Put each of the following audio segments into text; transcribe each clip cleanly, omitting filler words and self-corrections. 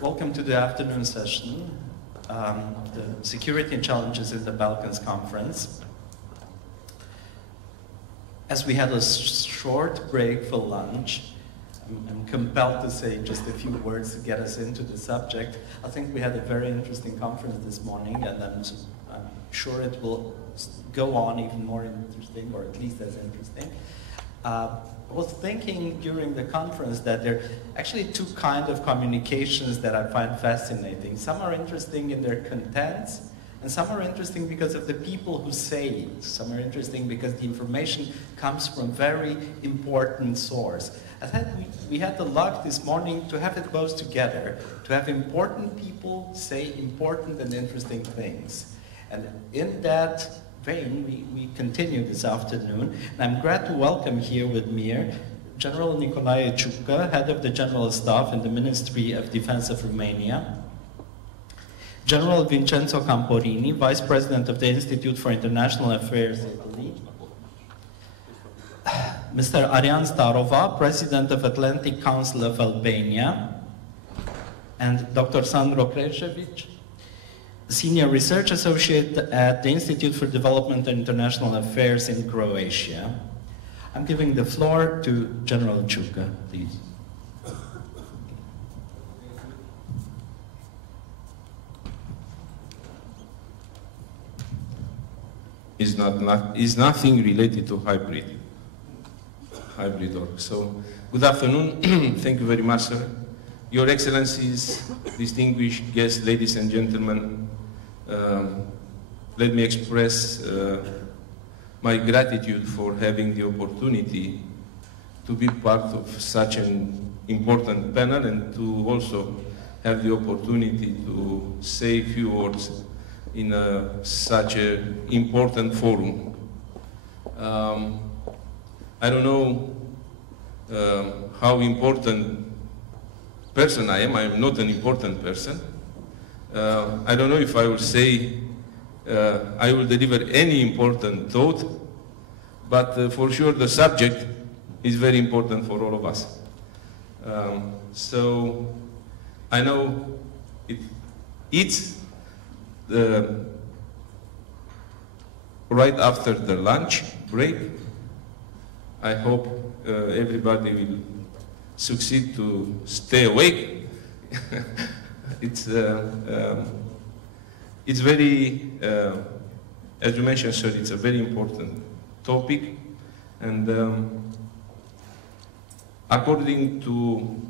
Welcome to the afternoon session, the Security and Challenges in the Balkans Conference. As we had a short break for lunch, I'm compelled to say just a few words to get us into the subject. I think we had a very interesting conference this morning, and I'm sure it will go on even more interesting, or at least as interesting. I was thinking during the conference that there are actually two kinds of communications that I find fascinating. Some are interesting in their contents, and some are interesting because of the people who say it. Some are interesting because the information comes from very important source. I think we had the luck this morning to have it both together, to have important people say important and interesting things. And in that vein, we continue this afternoon. And I'm glad to welcome here with me General Nicolae Ciucă, Head of the General Staff in the Ministry of Defense of Romania, General Vincenzo Camporini, Vice President of the Institute for International Affairs, Italy, Mr. Arian Starova, President of Atlantic Council of Albania, and Dr. Sandro Krešević, Senior Research Associate at the Institute for Development and International Affairs in Croatia. I'm giving the floor to General Ciucă, please. Is nothing related to hybrid work. So, good afternoon. Thank you very much, sir. Your Excellencies, distinguished guests, ladies and gentlemen, let me express my gratitude for having the opportunity to be part of such an important panel and to also have the opportunity to say a few words in such an important forum. I don't know how important person I am. I am not an important person. I don't know if I will say I will deliver any important thought, but for sure the subject is very important for all of us. So I know it's right after the lunch break. I hope everybody will succeed to stay awake. It's very, as you mentioned, sir, it's a very important topic, and according to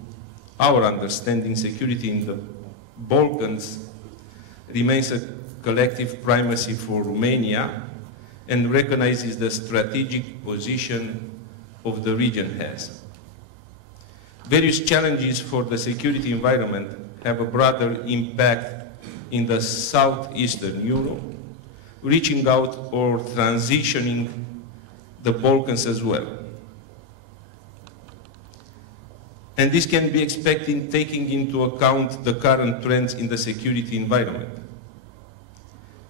our understanding, security in the Balkans remains a collective primacy for Romania and recognizes the strategic position of the region has. Various challenges for the security environment have a broader impact in the southeastern Europe, reaching out or transitioning the Balkans as well. And this can be expected taking into account the current trends in the security environment.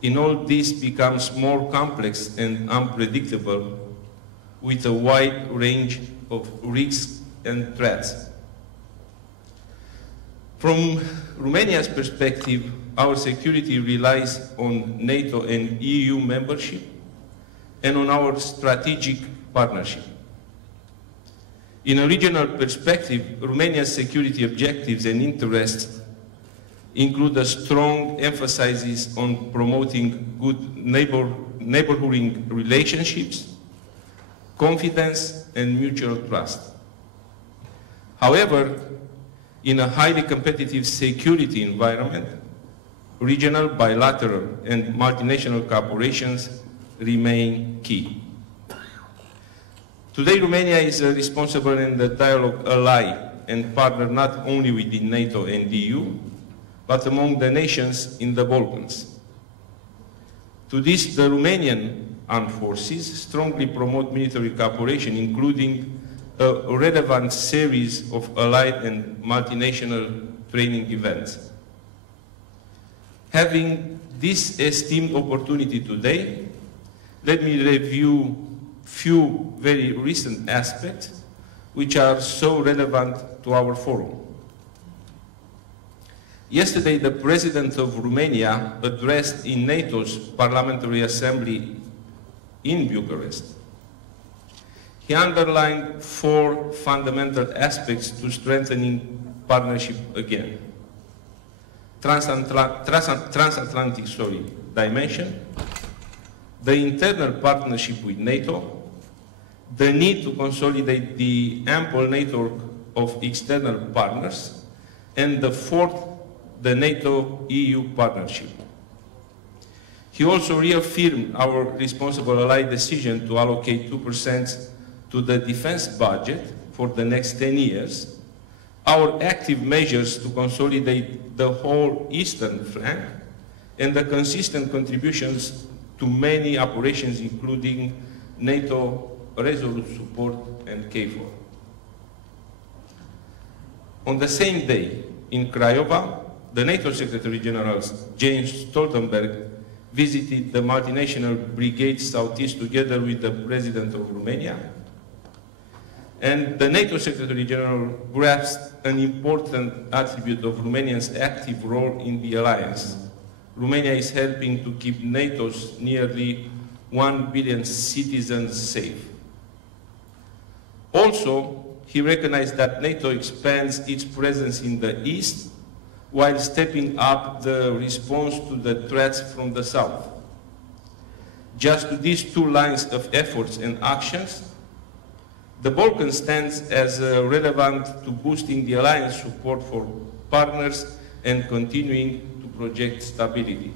In all, this becomes more complex and unpredictable with a wide range of risks and threats. From Romania's perspective, our security relies on NATO and EU membership and on our strategic partnership. In a regional perspective, Romania's security objectives and interests include a strong emphasis on promoting good neighborhood relationships, confidence, and mutual trust. However, in a highly competitive security environment, regional, bilateral, and multinational cooperations remain key. Today, Romania is a responsible and a dialogue ally and partner not only within NATO and the EU, but among the nations in the Balkans. To this, the Romanian armed forces strongly promote military cooperation, including a relevant series of allied and multinational training events. Having this esteemed opportunity today, let me review few very recent aspects which are so relevant to our forum. Yesterday, the President of Romania addressed in NATO's Parliamentary Assembly in Bucharest. He underlined 4 fundamental aspects to strengthening partnership again. Transatlantic dimension, the internal partnership with NATO, the need to consolidate the ample network of external partners, and the 4th, the NATO-EU partnership. He also reaffirmed our responsible ally decision to allocate 2% to the defense budget for the next 10 years, our active measures to consolidate the whole eastern flank, and the consistent contributions to many operations, including NATO Resolute Support and KFOR. On the same day, in Craiova, the NATO Secretary General James Stoltenberg visited the multinational brigade Southeast together with the President of Romania. And the NATO Secretary General grasped an important attribute of Romania's active role in the alliance. Romania is helping to keep NATO's nearly 1 billion citizens safe. Also, he recognized that NATO expands its presence in the East while stepping up the response to the threats from the South. Just to these 2 lines of efforts and actions, the Balkans stands as relevant to boosting the alliance support for partners and continuing to project stability.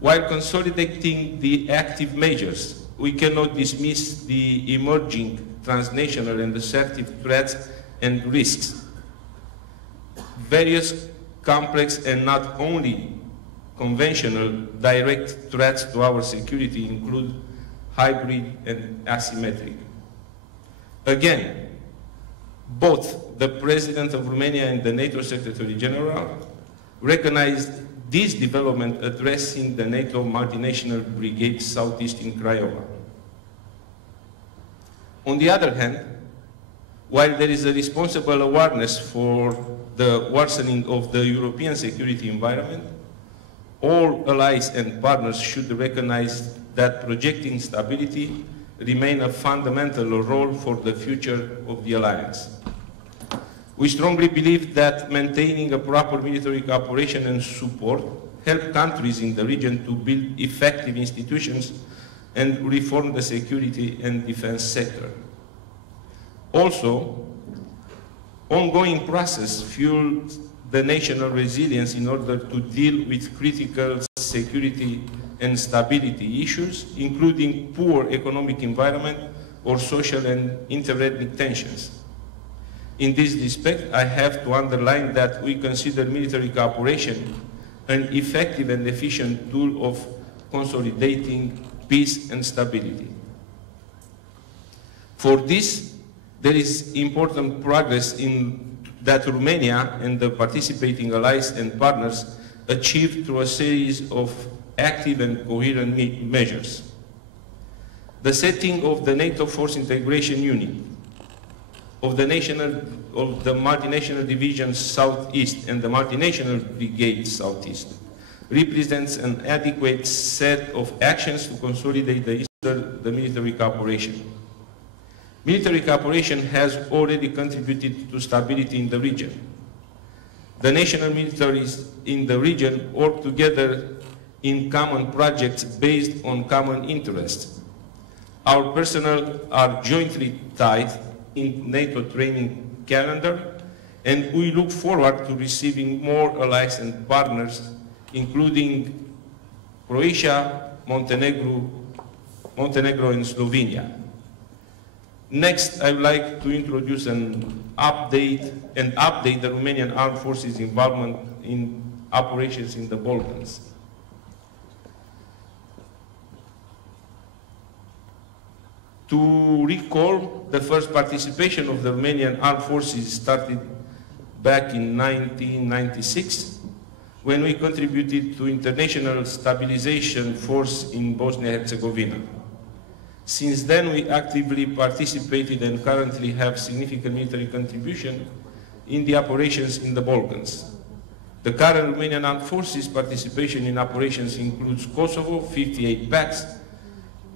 While consolidating the active measures, we cannot dismiss the emerging transnational and assertive threats and risks. Various complex and not only conventional direct threats to our security include hybrid and asymmetric. Again, both the President of Romania and the NATO Secretary General recognized this development addressing the NATO multinational brigade Southeast in Craiova. On the other hand, while there is a responsible awareness for the worsening of the European security environment, all allies and partners should recognize that projecting stability remains a fundamental role for the future of the alliance. We strongly believe that maintaining a proper military cooperation and support help countries in the region to build effective institutions and reform the security and defense sector. Also, ongoing process fueled the national resilience in order to deal with critical security and stability issues, including poor economic environment or social and interethnic tensions. In this respect, I have to underline that we consider military cooperation an effective and efficient tool of consolidating peace and stability. For this, there is important progress in that Romania and the participating allies and partners achieved through a series of active and coherent measures. The setting of the NATO Force Integration Unit, of the multinational division Southeast and the multinational brigade Southeast represents an adequate set of actions to consolidate the military cooperation. Military cooperation has already contributed to stability in the region. The national militaries in the region work together in common projects based on common interests. Our personnel are jointly tied in NATO training calendar, and we look forward to receiving more allies and partners, including Croatia, Montenegro and Slovenia. Next, I would like to introduce and update the Romanian Armed Forces involvement in operations in the Balkans. To recall, the first participation of the Romanian Armed Forces started back in 1996, when we contributed to International Stabilization Force in Bosnia-Herzegovina. Since then, we actively participated and currently have significant military contribution in the operations in the Balkans. The current Romanian Armed Forces participation in operations includes Kosovo, 58 PACs,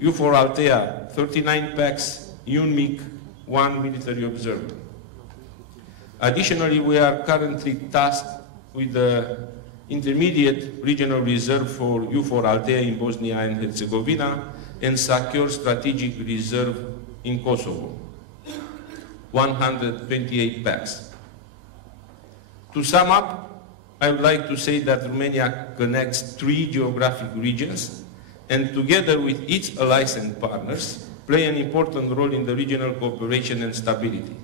EUFOR Althea, 39 PACs, UNMIC, 1 military observer. Additionally, we are currently tasked with the intermediate regional reserve for EUFOR Althea in Bosnia and Herzegovina and secure strategic reserve in Kosovo, 128 PACs. To sum up, I would like to say that Romania connects 3 geographic regions and together with its allies and partners play an important role in the regional cooperation and stability.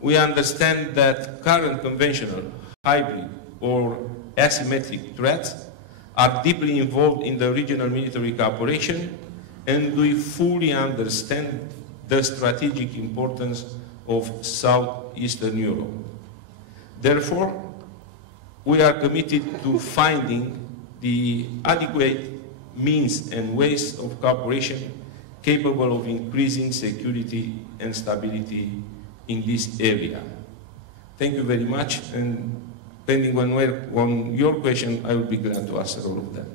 We understand that current conventional, hybrid or asymmetric threats are deeply involved in the regional military cooperation, and we fully understand the strategic importance of Southeastern Europe. Therefore, we are committed to finding the adequate means and ways of cooperation capable of increasing security and stability in this area. Thank you very much, and depending on your question, I will be glad to answer all of them.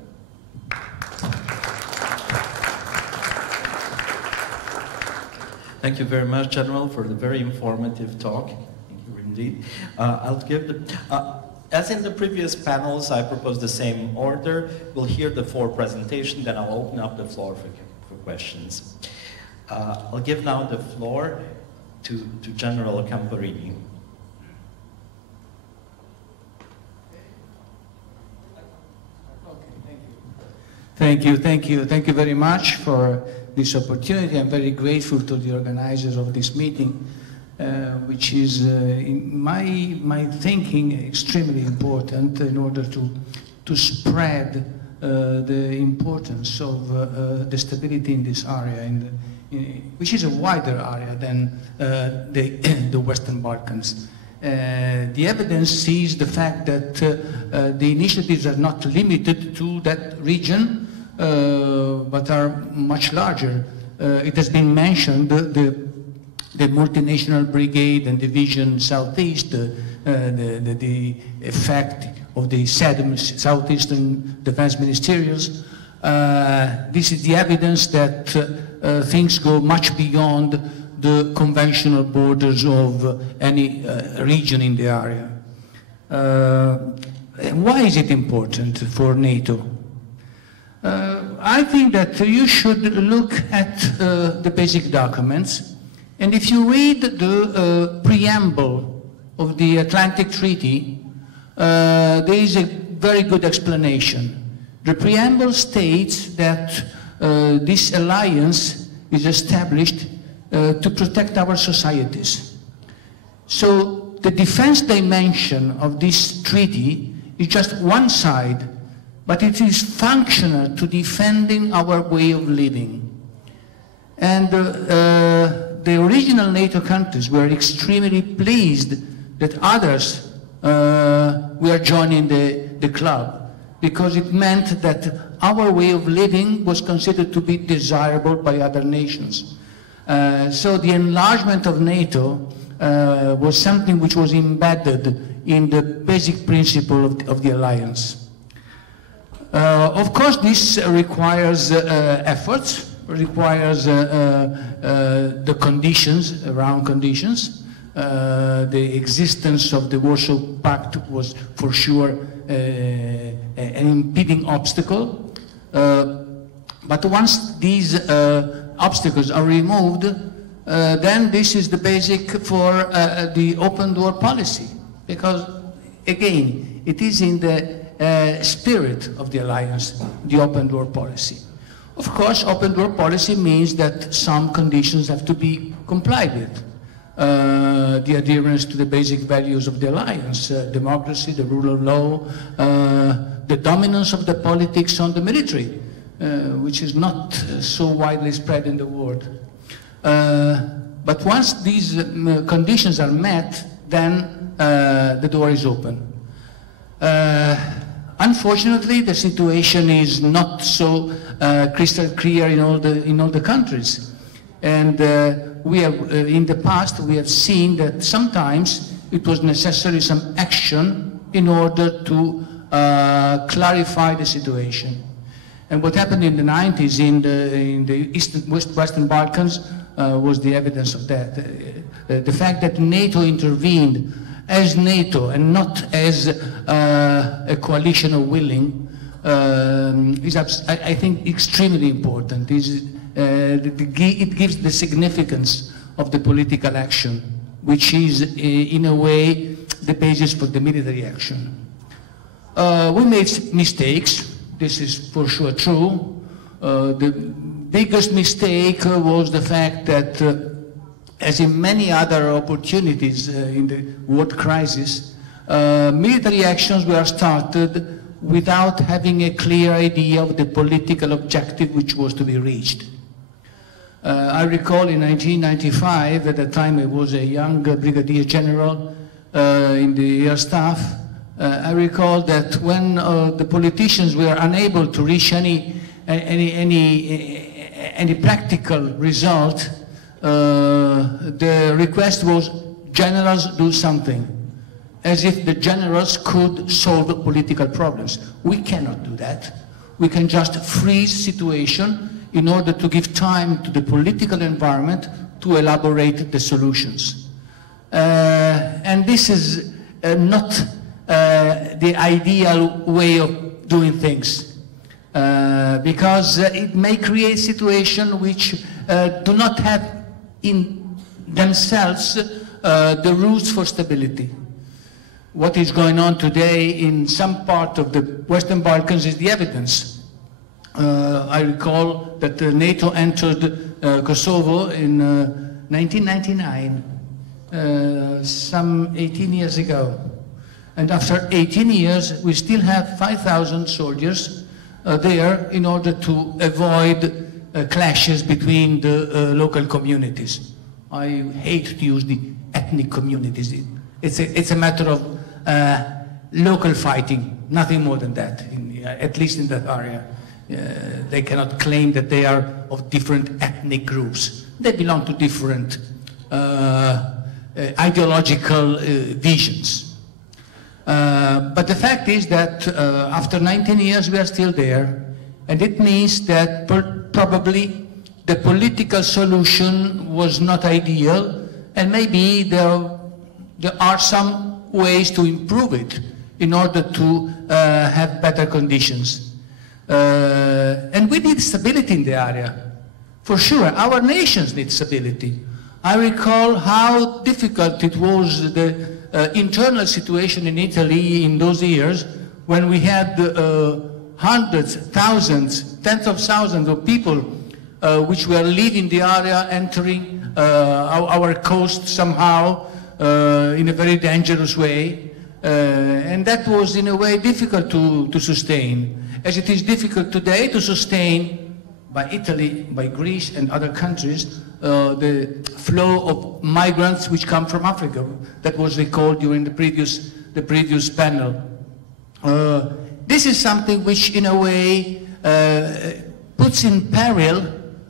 Thank you very much, General, for the very informative talk. Thank you indeed. I'll give the, as in the previous panels, I propose the same order. We'll hear the 4 presentations, then I'll open up the floor for questions. I'll give now the floor to General Camporini. Thank you very much for this opportunity. I'm very grateful to the organizers of this meeting, which is, in my thinking, extremely important in order to spread the importance of the stability in this area, which is a wider area than the Western Balkans. The evidence sees the fact that the initiatives are not limited to that region, but are much larger. It has been mentioned, the multinational brigade and division Southeast, the effect of the Southeastern Defense Ministerials. This is the evidence that things go much beyond the conventional borders of any region in the area. Why is it important for NATO? I think that you should look at the basic documents, and if you read the preamble of the Atlantic Treaty, there is a very good explanation. The preamble states that this alliance is established to protect our societies. So the defense dimension of this treaty is just one side, but it is functional to defending our way of living. And the original NATO countries were extremely pleased that others were joining the club, because it meant that our way of living was considered to be desirable by other nations. So the enlargement of NATO was something which was embedded in the basic principle of the alliance. Of course, this requires efforts, requires the conditions, around conditions. The existence of the Warsaw Pact was for sure an impeding obstacle. But once these obstacles are removed, then this is the basic for the open door policy, because again, it is in the spirit of the alliance, the open door policy. Of course, open door policy means that some conditions have to be complied with. The adherence to the basic values of the alliance, democracy, the rule of law, the dominance of the politics on the military, which is not so widely spread in the world. But once these conditions are met, then the door is open. Unfortunately, the situation is not so crystal clear in all the countries, and we have in the past we have seen that sometimes it was necessary some action in order to clarify the situation. And what happened in the 90s in the Western Balkans was the evidence of that. The fact that NATO intervened as NATO and not as a coalition of willing is, I think, extremely important. It gives the significance of the political action, which is, in a way, the basis for the military action. We made mistakes. This is for sure true. The biggest mistake was the fact that, as in many other opportunities in the world crisis, military actions were started without having a clear idea of the political objective which was to be reached. I recall in 1995, at the time I was a young brigadier general in the air staff, I recall that when the politicians were unable to reach any practical result, the request was, generals do something, as if the generals could solve political problems. We cannot do that. We can just freeze situation in order to give time to the political environment to elaborate the solutions. And this is not the ideal way of doing things, because it may create situations which do not have in themselves the roots for stability. What is going on today in some part of the Western Balkans is the evidence. I recall that NATO entered Kosovo in 1999, some 18 years ago. And after 18 years, we still have 5,000 soldiers there in order to avoid clashes between the local communities. I hate to use the ethnic communities. It's a matter of local fighting, nothing more than that, at least in that area. They cannot claim that they are of different ethnic groups. They belong to different ideological visions. But the fact is that after 19 years we are still there, and it means that probably the political solution was not ideal, and maybe there are some ways to improve it in order to have better conditions. And we need stability in the area. For sure, our nations need stability. I recall how difficult it was, the internal situation in Italy in those years, when we had hundreds, thousands, tens of thousands of people which were leaving the area, entering our coast somehow in a very dangerous way. And that was in a way difficult to sustain, as it is difficult today to sustain by Italy, by Greece and other countries, the flow of migrants which come from Africa. That was recalled during the previous panel. This is something which in a way puts in peril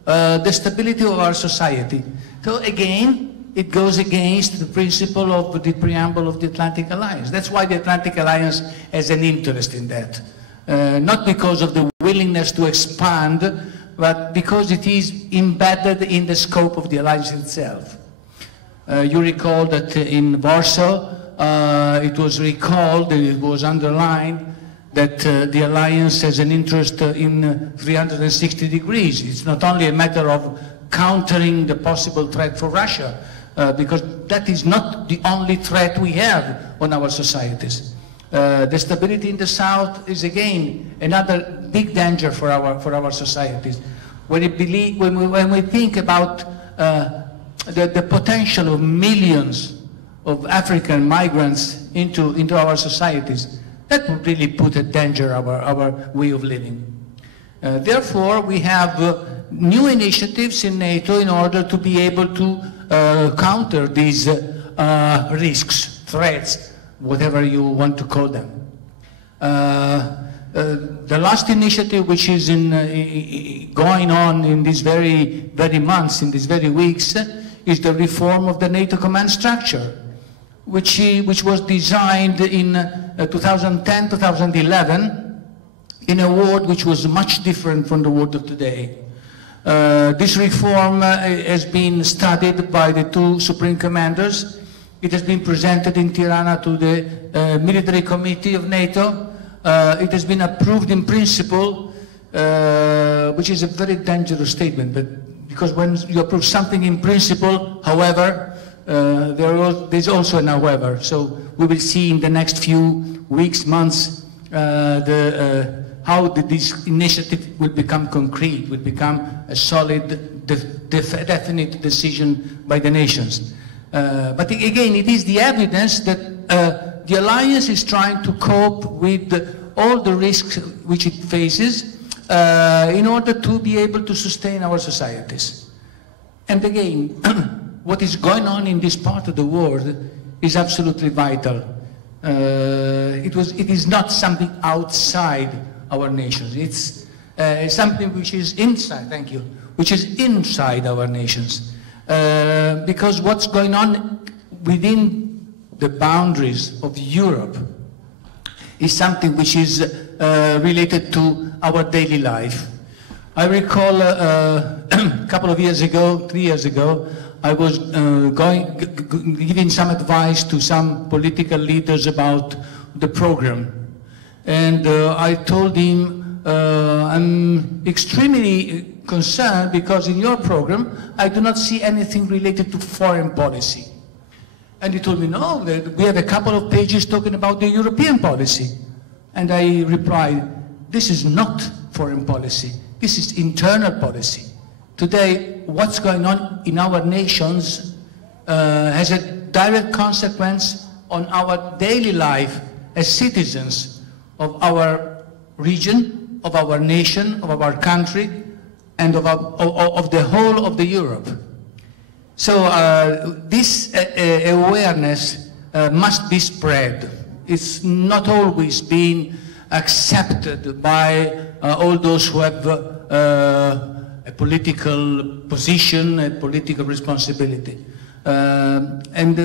the stability of our society. So again, it goes against the principle of the preamble of the Atlantic Alliance. That's why the Atlantic Alliance has an interest in that. Not because of the willingness to expand, but because it is embedded in the scope of the alliance itself. You recall that in Warsaw, it was recalled, and it was underlined, that the alliance has an interest in 360 degrees. It's not only a matter of countering the possible threat for Russia, because that is not the only threat we have on our societies. The stability in the South is again another big danger for our societies. When we think about the potential of millions of African migrants into our societies, that would really put at danger our way of living. Therefore, we have new initiatives in NATO in order to be able to counter these risks, threats, whatever you want to call them. The last initiative, which is going on in these very months, in these very weeks, is the reform of the NATO command structure. which was designed in 2010-2011 in a world which was much different from the world of today. This reform has been studied by the two Supreme Commanders. It has been presented in Tirana to the Military Committee of NATO. It has been approved in principle, which is a very dangerous statement, but because when you approve something in principle, however, there's also an however. So we will see in the next few weeks, months, how this initiative will become concrete, will become a solid, definite decision by the nations. But again, it is the evidence that the alliance is trying to cope with all the risks which it faces in order to be able to sustain our societies. And again, what is going on in this part of the world is absolutely vital. It is not something outside our nations. It's something which is inside, thank you, which is inside our nations. Because what's going on within the boundaries of Europe is something which is related to our daily life. I recall a couple of years ago, 3 years ago, I was giving some advice to some political leaders about the program. And I told him, I'm extremely concerned because in your program, I do not see anything related to foreign policy. And he told me, no, we have a couple of pages talking about the European policy. And I replied, this is not foreign policy. This is internal policy. Today, what's going on in our nations has a direct consequence on our daily life as citizens of our region, of our nation, of our country, and of the whole of the Europe. So this awareness must be spread. It's not always been accepted by all those who have a political position, a political responsibility. And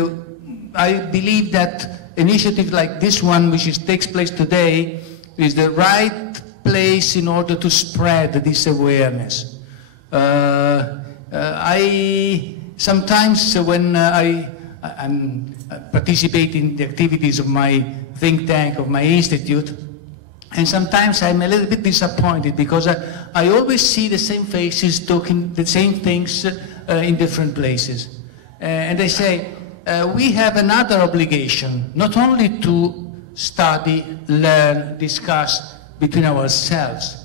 I believe that initiatives like this one, which takes place today, is the right place in order to spread this awareness. Sometimes when I'm participating in the activities of my think tank, of my institute, and sometimes I'm a little bit disappointed because I always see the same faces talking the same things in different places. And I say, we have another obligation, not only to study, learn, discuss between ourselves.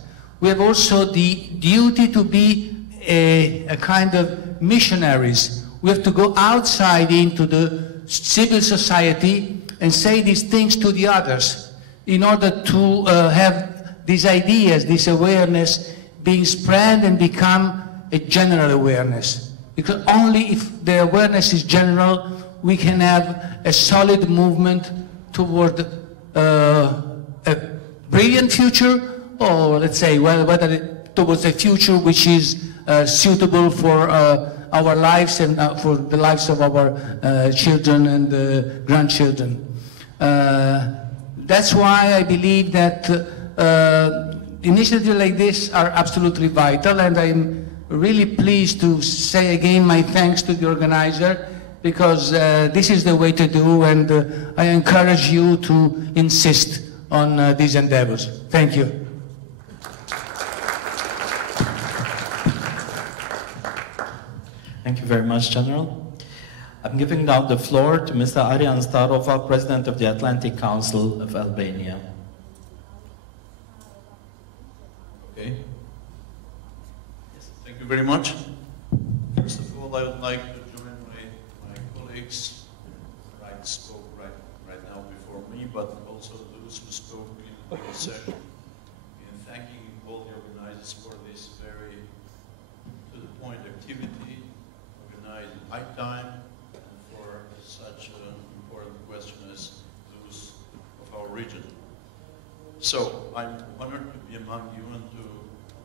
We have also the duty to be a kind of missionaries. We have to go outside into the civil society and say these things to the others in order to have these ideas, this awareness being spread and become a general awareness. Because only if the awareness is general, we can have a solid movement toward a brilliant future, or let's say, well, whether towards a future which is suitable for our lives and for the lives of our children and grandchildren. That's why I believe that initiatives like this are absolutely vital, and I'm really pleased to say again my thanks to the organizer, because this is the way to do, and I encourage you to insist on these endeavors. Thank you. Thank you very much, General. I'm giving now the floor to Mr. Arian Starova, President of the Atlantic Council of Albania. Okay. Yes. Thank you very much. First of all, I would like to join my colleagues who spoke right now before me, but also those who spoke in the session, in thanking all the organizers for this very to-the-point activity, organized in high time, and for such an important question as those of our region. So I'm honored to be among you and to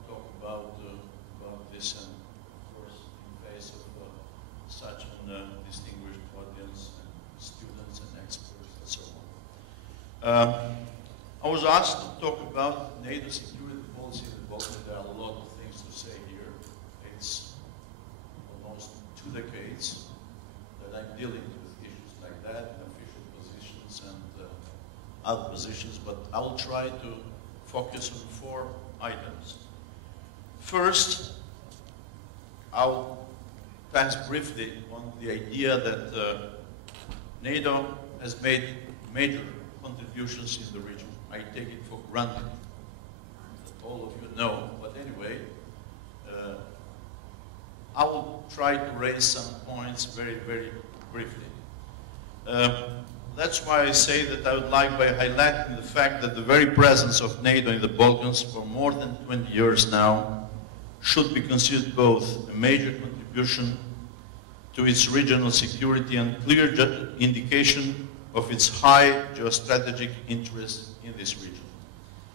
talk about this, and of course in face of such a distinguished audience, and students and I was asked to talk about NATO security policy in the Balkans. There are a lot of things to say here. It's almost 2 decades that I'm dealing with issues like that in official positions and other positions, but I will try to focus on 4 items. First, I'll pass briefly on the idea that NATO has made major contributions in the region. I take it for granted that all of you know, but anyway, I will try to raise some points very, very briefly. That's why I say that I would like by highlighting the fact that the very presence of NATO in the Balkans for more than 20 years now should be considered both a major contribution to its regional security and clear indication of its high geostrategic interest in this region.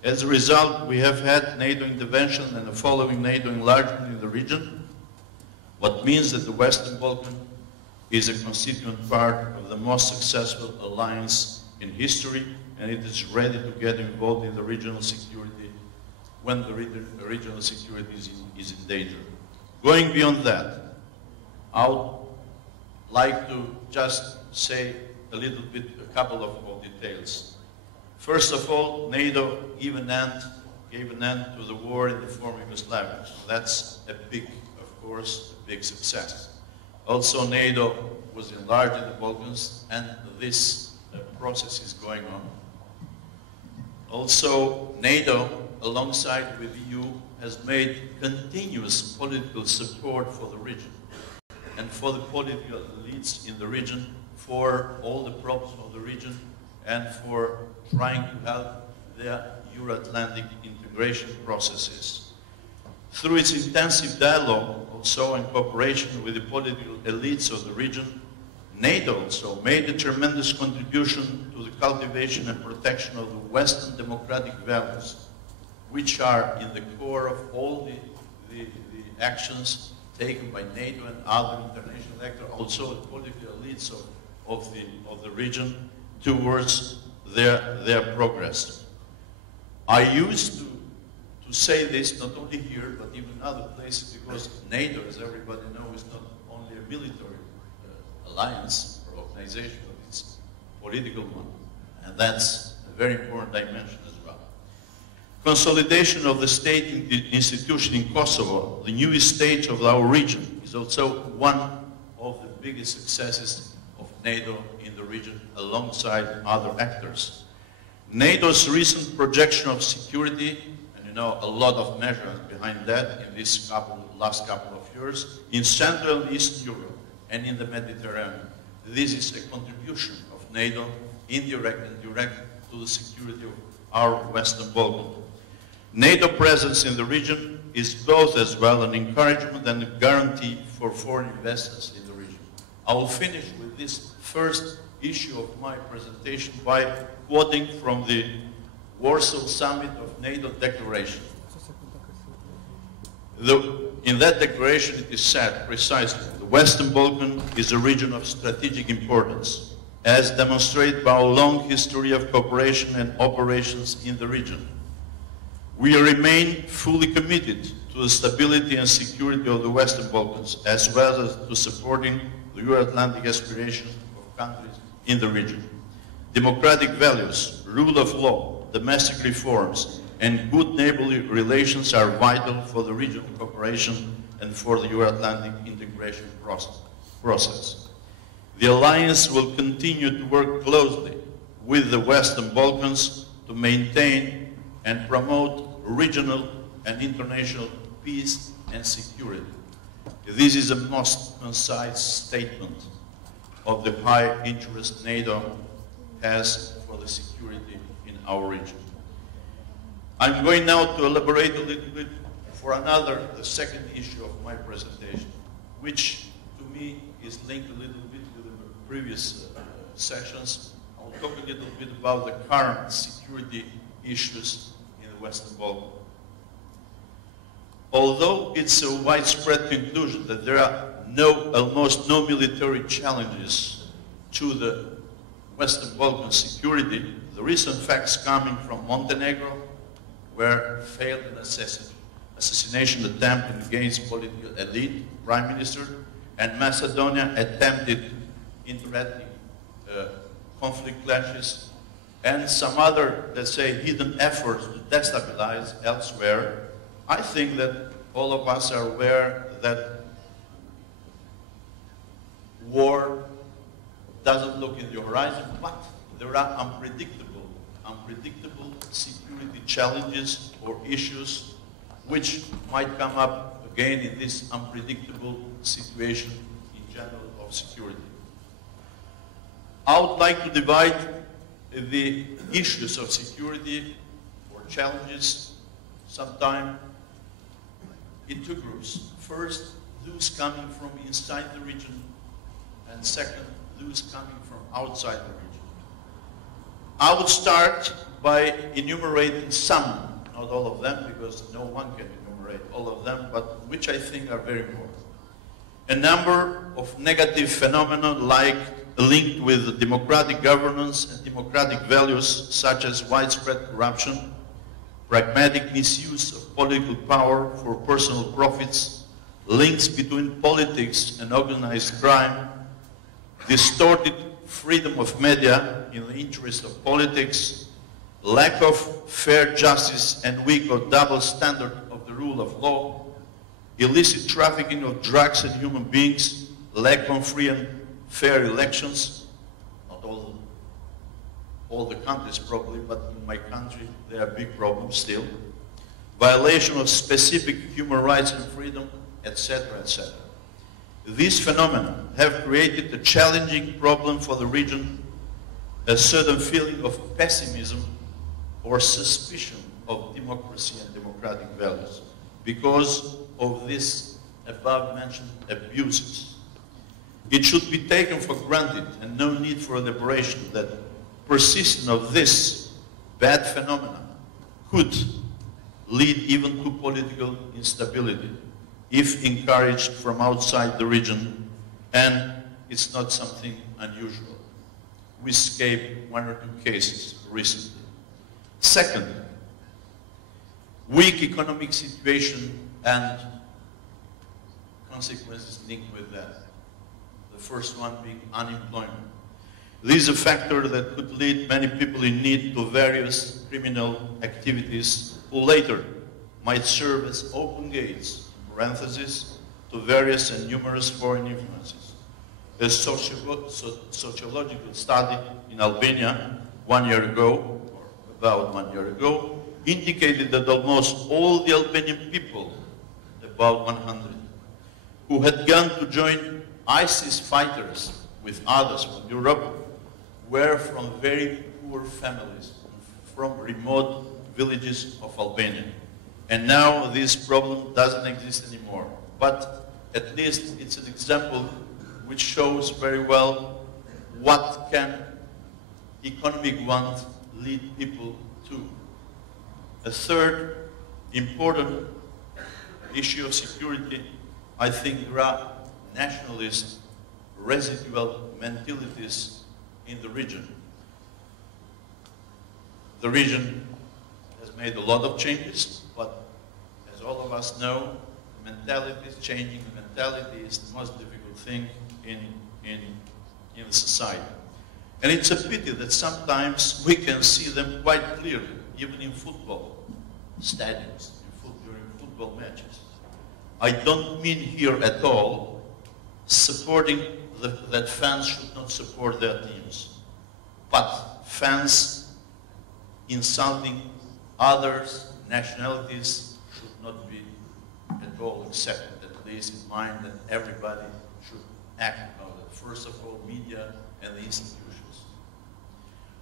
As a result, we have had NATO intervention and a following NATO enlargement in the region, what means that the Western Balkan is a constituent part of the most successful alliance in history, and it is ready to get involved in the regional security when the regional security is in danger. Going beyond that, I would like to just say a couple of details. First of all, NATO gave an end to the war in the former Yugoslavia. That's a big success. Also, NATO was enlarged in the Balkans, and this process is going on. Also, NATO, alongside with the EU, has made continuous political support for the region and for the political elites in the region, for all the problems of the region, and for trying to help their Euro-Atlantic integration processes. Through its intensive dialogue, also in cooperation with the political elites of the region, NATO also made a tremendous contribution to the cultivation and protection of the Western democratic values, which are in the core of all the actions taken by NATO and other international actors, also the political elites of the region, towards their progress. I used to say this not only here, but even in other places, because NATO, as everybody knows, is not only a military alliance or organization, but it's a political one. And that's a very important dimension as well. Consolidation of the state institution in Kosovo, the newest state of our region, is also one of the biggest successes of NATO in the region, alongside other actors. NATO's recent projection of security, and you know a lot of measures behind that in this last couple of years, in Central and Eastern Europe and in the Mediterranean. This is a contribution of NATO, indirect and direct, to the security of our Western Balkans. NATO presence in the region is both as well an encouragement and a guarantee for foreign investors in the region. I will finish with this first issue of my presentation by quoting from the Warsaw Summit of NATO Declaration. In that declaration it is said precisely, the Western Balkan is a region of strategic importance, as demonstrated by a long history of cooperation and operations in the region. We remain fully committed to the stability and security of the Western Balkans, as well as to supporting the Euro-Atlantic aspirations of countries in the region. Democratic values, rule of law, domestic reforms, and good neighborly relations are vital for the regional cooperation and for the Euro-Atlantic integration process. The Alliance will continue to work closely with the Western Balkans to maintain and promote regional and international peace and security. This is a most concise statement of the high interest NATO has for the security in our region. I'm going now to elaborate a little bit for the second issue of my presentation, which to me is linked a little bit with the previous sessions. I will talk a little bit about the current security issues in the Western Balkans. Although it's a widespread conclusion that there are almost no military challenges to the Western Balkan security, The recent facts coming from Montenegro were failed assassination attempt against political elite, prime minister, and Macedonia attempted interethnic conflict clashes, and some other, let's say, hidden efforts to destabilize elsewhere. I think that all of us are aware that war doesn't look in the horizon, but there are unpredictable security challenges or issues which might come up again in this unpredictable situation in general of security. I would like to divide the issues of security or challenges sometime in two groups. First, those coming from inside the region, and second, those coming from outside the region. I would start by enumerating some, not all of them, because no one can enumerate all of them, but which I think are very important. A number of negative phenomena linked with democratic governance and democratic values, such as widespread corruption, pragmatic misuse of political power for personal profits, links between politics and organized crime, distorted freedom of media in the interest of politics, lack of fair justice and weak or double standard of the rule of law, illicit trafficking of drugs and human beings, lack of free and fair elections, not all the countries probably, but in my country there are big problems still, violation of specific human rights and freedom, etc., etc. These phenomena have created a challenging problem for the region, a certain feeling of pessimism or suspicion of democracy and democratic values because of these above-mentioned abuses. It should be taken for granted and no need for elaboration that persistence of this bad phenomena could lead even to political instability if encouraged from outside the region, and it's not something unusual. We escaped one or two cases recently. Second, weak economic situation and consequences linked with that. The first one being unemployment. This is a factor that could lead many people in need to various criminal activities who later might serve as open gates, in parentheses, to various and numerous foreign influences. A sociological study in Albania 1 year ago, or about 1 year ago, indicated that almost all the Albanian people, about 100, who had gone to join ISIS fighters with others from Europe, were from very poor families, from remote villages of Albania. And now this problem doesn't exist anymore. But at least it's an example which shows very well what can economic want lead people to. A third important issue of security, I think there are nationalist residual mentalities in the region. The region has made a lot of changes, but as all of us know, mentality is changing. Mentality is the most difficult thing in society. And it's a pity that sometimes we can see them quite clearly, even in football stadiums, during football matches. I don't mean here at all supporting that fans should not support their teams, but fans insulting others, nationalities, should not be at all accepted, at least in mind that everybody should act about it. First of all, media and the institutions.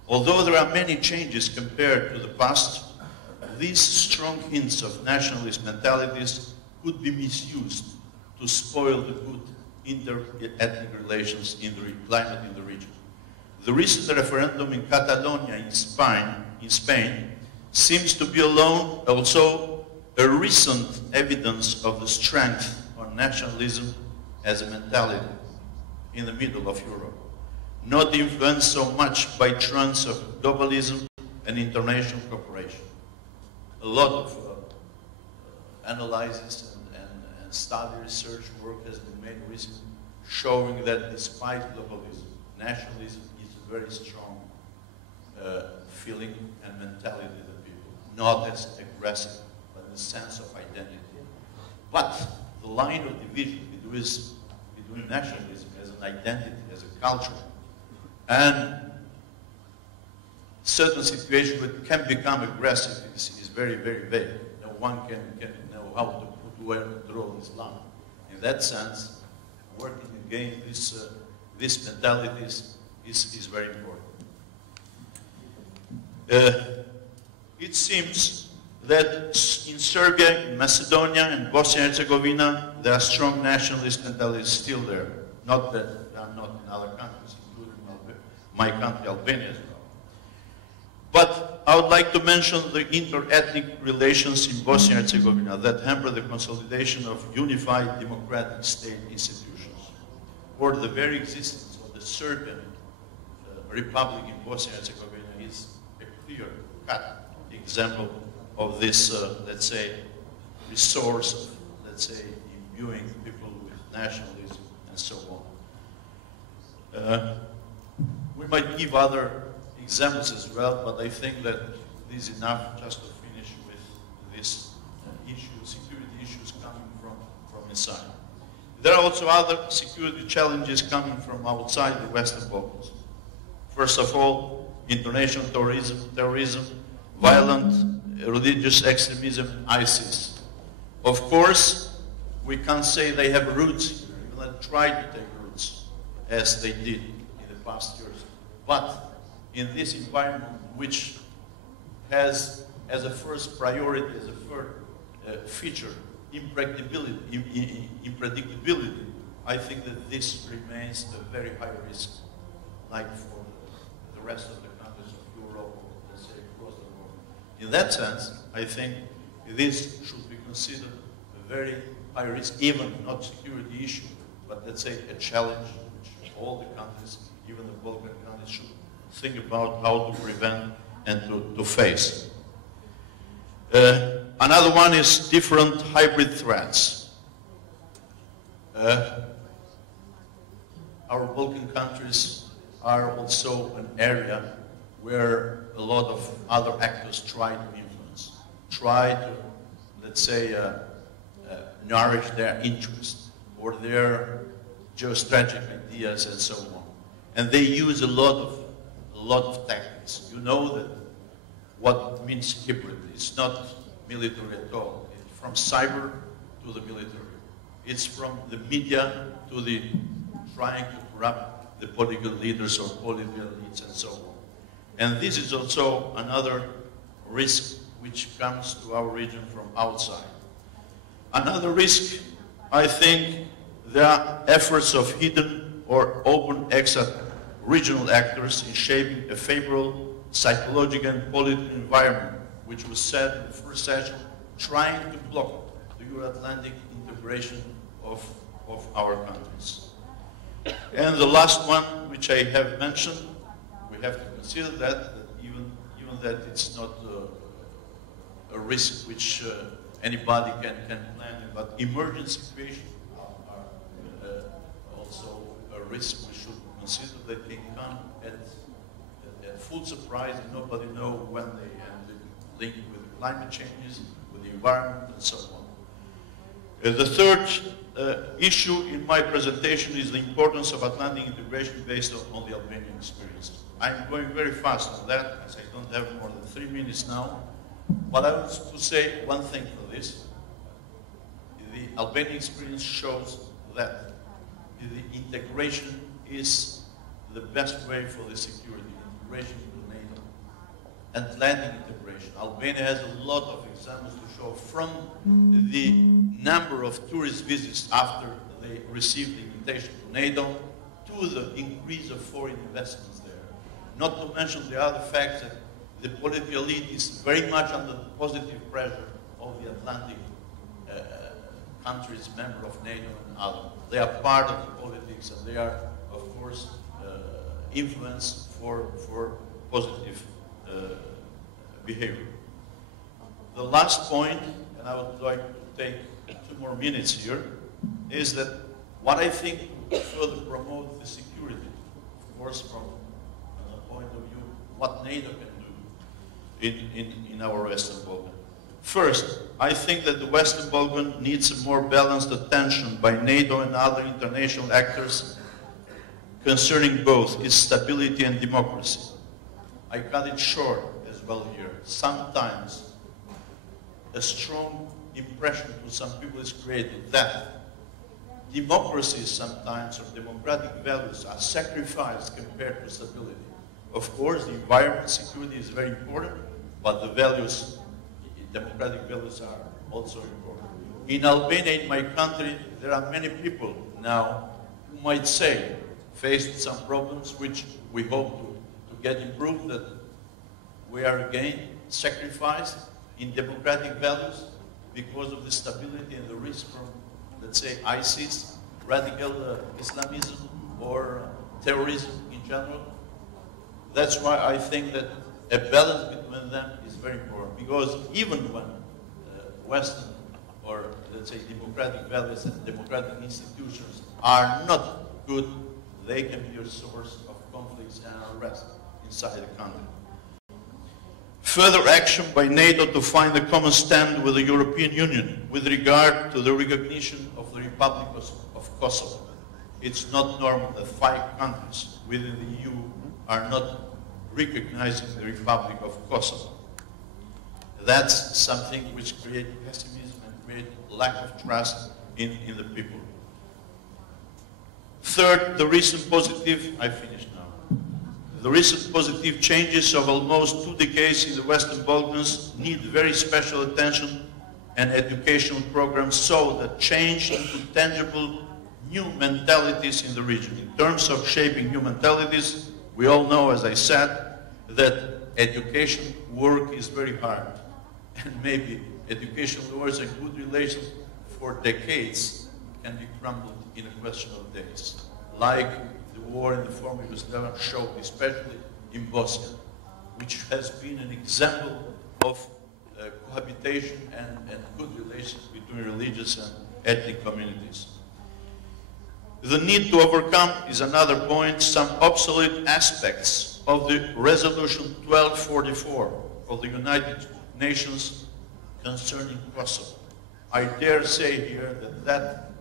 Although there are many changes compared to the past, these strong hints of nationalist mentalities could be misused to spoil the good inter-ethnic relations in the climate in the region. The recent referendum in Catalonia in Spain seems to be also a recent evidence of the strength of nationalism as a mentality in the middle of Europe. not influenced so much by trends of globalism and international cooperation. A lot of analysis and study research work has been made recently showing that despite globalism, nationalism is a very strong feeling and mentality of the people, not as aggressive, but in the sense of identity. But the line of division between nationalism as an identity, as a culture, and certain situations that can become aggressive is very, very vague. No one can know how to put where to draw this line. In that sense, working against these mentalities is very important. It seems that in Serbia, in Macedonia, and Bosnia and Herzegovina, there are strong nationalist mentalities still there. Not that they are not in other countries, including my country, Albania as well. But I would like to mention the inter-ethnic relations in Bosnia and Herzegovina that hamper the consolidation of unified democratic state institutions, or the very existence of the Serbian Republic in Bosnia and Herzegovina is a clear-cut example of this, let's say, resource of, let's say, imbuing people with nationalism and so on. We might give other examples as well, but I think that this is enough just to finish with these security issues coming from inside. There are also other security challenges coming from outside the Western Balkans. First of all, international terrorism, violent religious extremism, and ISIS. Of course, we can't say they have roots here, even they try to take roots, as they did in the past years. But in this environment, which has as a first priority, as a first feature, unpredictability, I think that this remains a very high risk, like for the rest of the countries of Europe, or let's say across the world. In that sense, I think this should be considered a very high risk, even not security issue, but let's say a challenge which all the countries, even the Balkan countries, should think about how to prevent and to face. Another one is different hybrid threats. Our Balkan countries are also an area where a lot of other actors try to influence, try to, let's say, nourish their interests or their geostrategic ideas and so on. And they use a lot of tactics. You know that what means hybrid. It's not military at all. It's from cyber to the military. It's from the media to the trying to corrupt the political leaders or political elites and so on. And this is also another risk which comes to our region from outside. Another risk, I think, there are efforts of hidden or open regional actors in shaping a favorable psychological and political environment, which was said in the first session, trying to block the Euro-Atlantic integration of our countries. And the last one, which I have mentioned, we have to consider that even that it's not a risk which anybody can plan, but emergent situations are also a risk we should consider, that they come at full surprise and nobody knows when they end, linked with the climate changes, with the environment and so on. The third issue in my presentation is the importance of Atlantic integration based on the Albanian experience. I'm going very fast on that, as I don't have more than 3 minutes now. But I want to say one thing for this. The Albanian experience shows that the integration is the best way for the security, integration into NATO, Atlantic integration. Albania has a lot of examples to show, from the number of tourist visits after they received the invitation to NATO to the increase of foreign investments there. Not to mention the other fact that the political elite is very much under the positive pressure of the Atlantic countries, member of NATO and others. They are part of the politics, and they are, of course, influence for positive behavior. The last point, and I would like to take 2 more minutes here, is that what I think to further promote the security, of course from the point of view what NATO can do in our Western Balkans. First, I think that the Western Balkans needs a more balanced attention by NATO and other international actors concerning both its stability and democracy. I cut it short as well here. Sometimes a strong impression to some people is created that democracy sometimes, or democratic values, are sacrificed compared to stability. Of course, the environment security is very important, but the values, democratic values, are also important. In Albania, in my country, there are many people now who might say, faced with some problems which we hope to get improved, that we are again sacrificed in democratic values because of the stability and the risk from, let's say, ISIS, radical Islamism, or terrorism in general. That's why I think that a balance between them is very important, because even when Western, or let's say democratic values and democratic institutions are not good, they can be a source of conflicts and unrest inside the country. Further action by NATO to find a common stand with the European Union with regard to the recognition of the Republic of Kosovo. It's not normal that 5 countries within the EU are not recognizing the Republic of Kosovo. That's something which creates pessimism and creates lack of trust in the people. Third, the recent positive, I finished now. The recent positive changes of almost 2 decades in the Western Balkans need very special attention and educational programs so that change into tangible new mentalities in the region. In terms of shaping new mentalities, we all know, as I said, that education work is very hard. And maybe educational works and good relations for decades can be crumbled in a question of days. Like the war in the former Yugoslavia showed, especially in Bosnia, which has been an example of cohabitation and good relations between religious and ethnic communities. The need to overcome is another point, some obsolete aspects of the Resolution 1244 of the United Nations concerning Kosovo. I dare say here that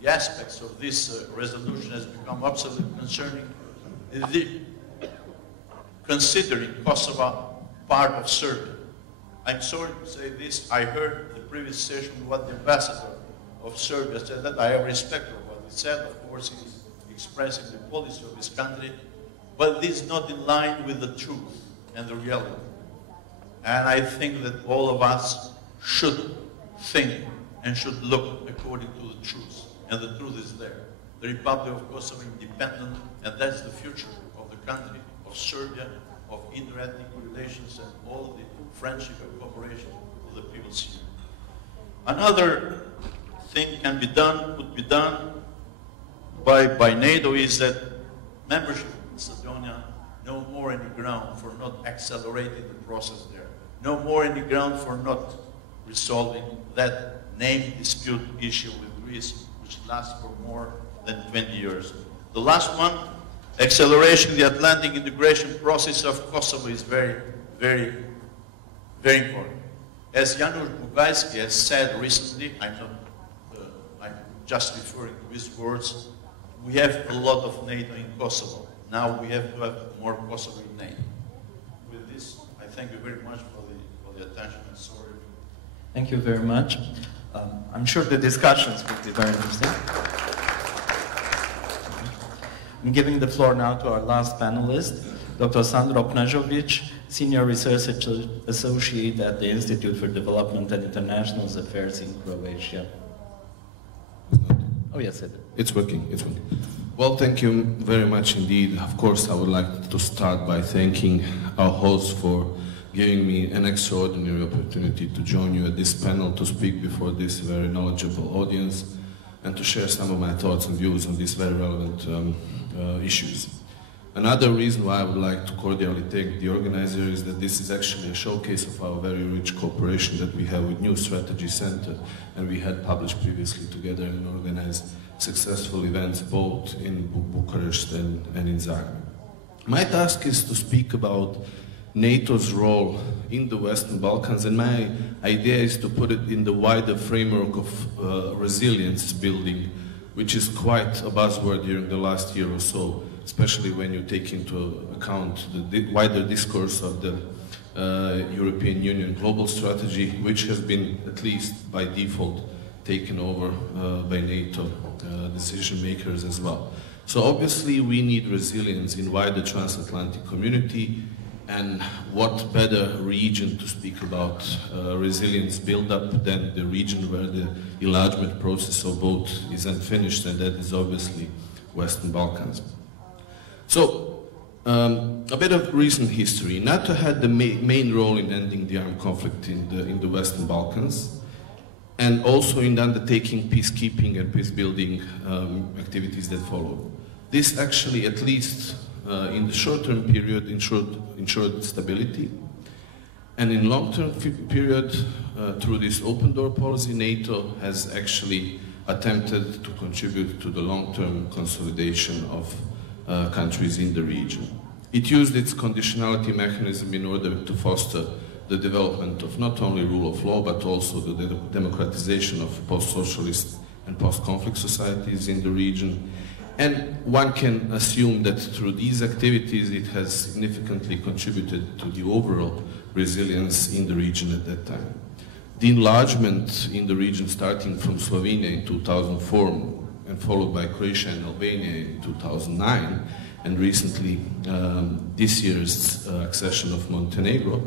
the aspects of this resolution has become obsolete concerning considering Kosovo part of Serbia. I'm sorry to say this, I heard the previous session what the ambassador of Serbia said, that I have respect for what he said. Of course, he is expressing the policy of his country, but this is not in line with the truth and the reality. And I think that all of us should think and should look according to the truth. And the truth is there. The Republic of Kosovo is independent, and that's the future of the country, of Serbia, of inter-ethnic relations, and all the friendship and cooperation of the peoples here. Another thing could be done by NATO is that membership of Macedonia no more any ground for not accelerating the process there. No more any ground for not resolving that name dispute issue with Greece, which lasts for more than 20 years. The last one, acceleration of the Atlantic integration process of Kosovo is very, very, very important. As Janusz Bugajski has said recently, I'm just referring to his words, we have a lot of NATO in Kosovo. Now we have to have more Kosovo in NATO. With this, I thank you very much for the attention and sorry. Thank you very much. I'm sure the discussions will be very interesting. I'm giving the floor now to our last panelist, Dr. Sandro Knažović, Senior Research Associate at the Institute for Development and International Affairs in Croatia. Oh, yes, it's working. It's working. Well, thank you very much indeed. Of course, I would like to start by thanking our hosts for giving me an extraordinary opportunity to join you at this panel to speak before this very knowledgeable audience. and to share some of my thoughts and views on these very relevant issues. Another reason why I would like to cordially thank the organizer is that this is actually a showcase of our very rich cooperation that we have with New Strategy Center, and we had published previously together and organized successful events both in Bucharest and in Zagreb. My task is to speak about NATO's role in the Western Balkans, and my idea is to put it in the wider framework of resilience building, which is quite a buzzword during the last year or so, especially when you take into account the wider discourse of the European Union global strategy, which has been, at least by default, taken over by NATO decision makers as well. So obviously we need resilience in wider transatlantic community, and what better region to speak about resilience build-up than the region where the enlargement process of both is unfinished, and that is obviously Western Balkans. So, a bit of recent history. NATO had the main role in ending the armed conflict in the Western Balkans, and also in undertaking peacekeeping and peace-building activities that followed. This actually, at least in the short-term period, ensured stability, and in long-term period, through this open-door policy, NATO has actually attempted to contribute to the long-term consolidation of countries in the region. It used its conditionality mechanism in order to foster the development of not only rule of law, but also the democratization of post-socialist and post-conflict societies in the region. And one can assume that through these activities it has significantly contributed to the overall resilience in the region at that time. The enlargement in the region, starting from Slovenia in 2004 and followed by Croatia and Albania in 2009, and recently this year's accession of Montenegro,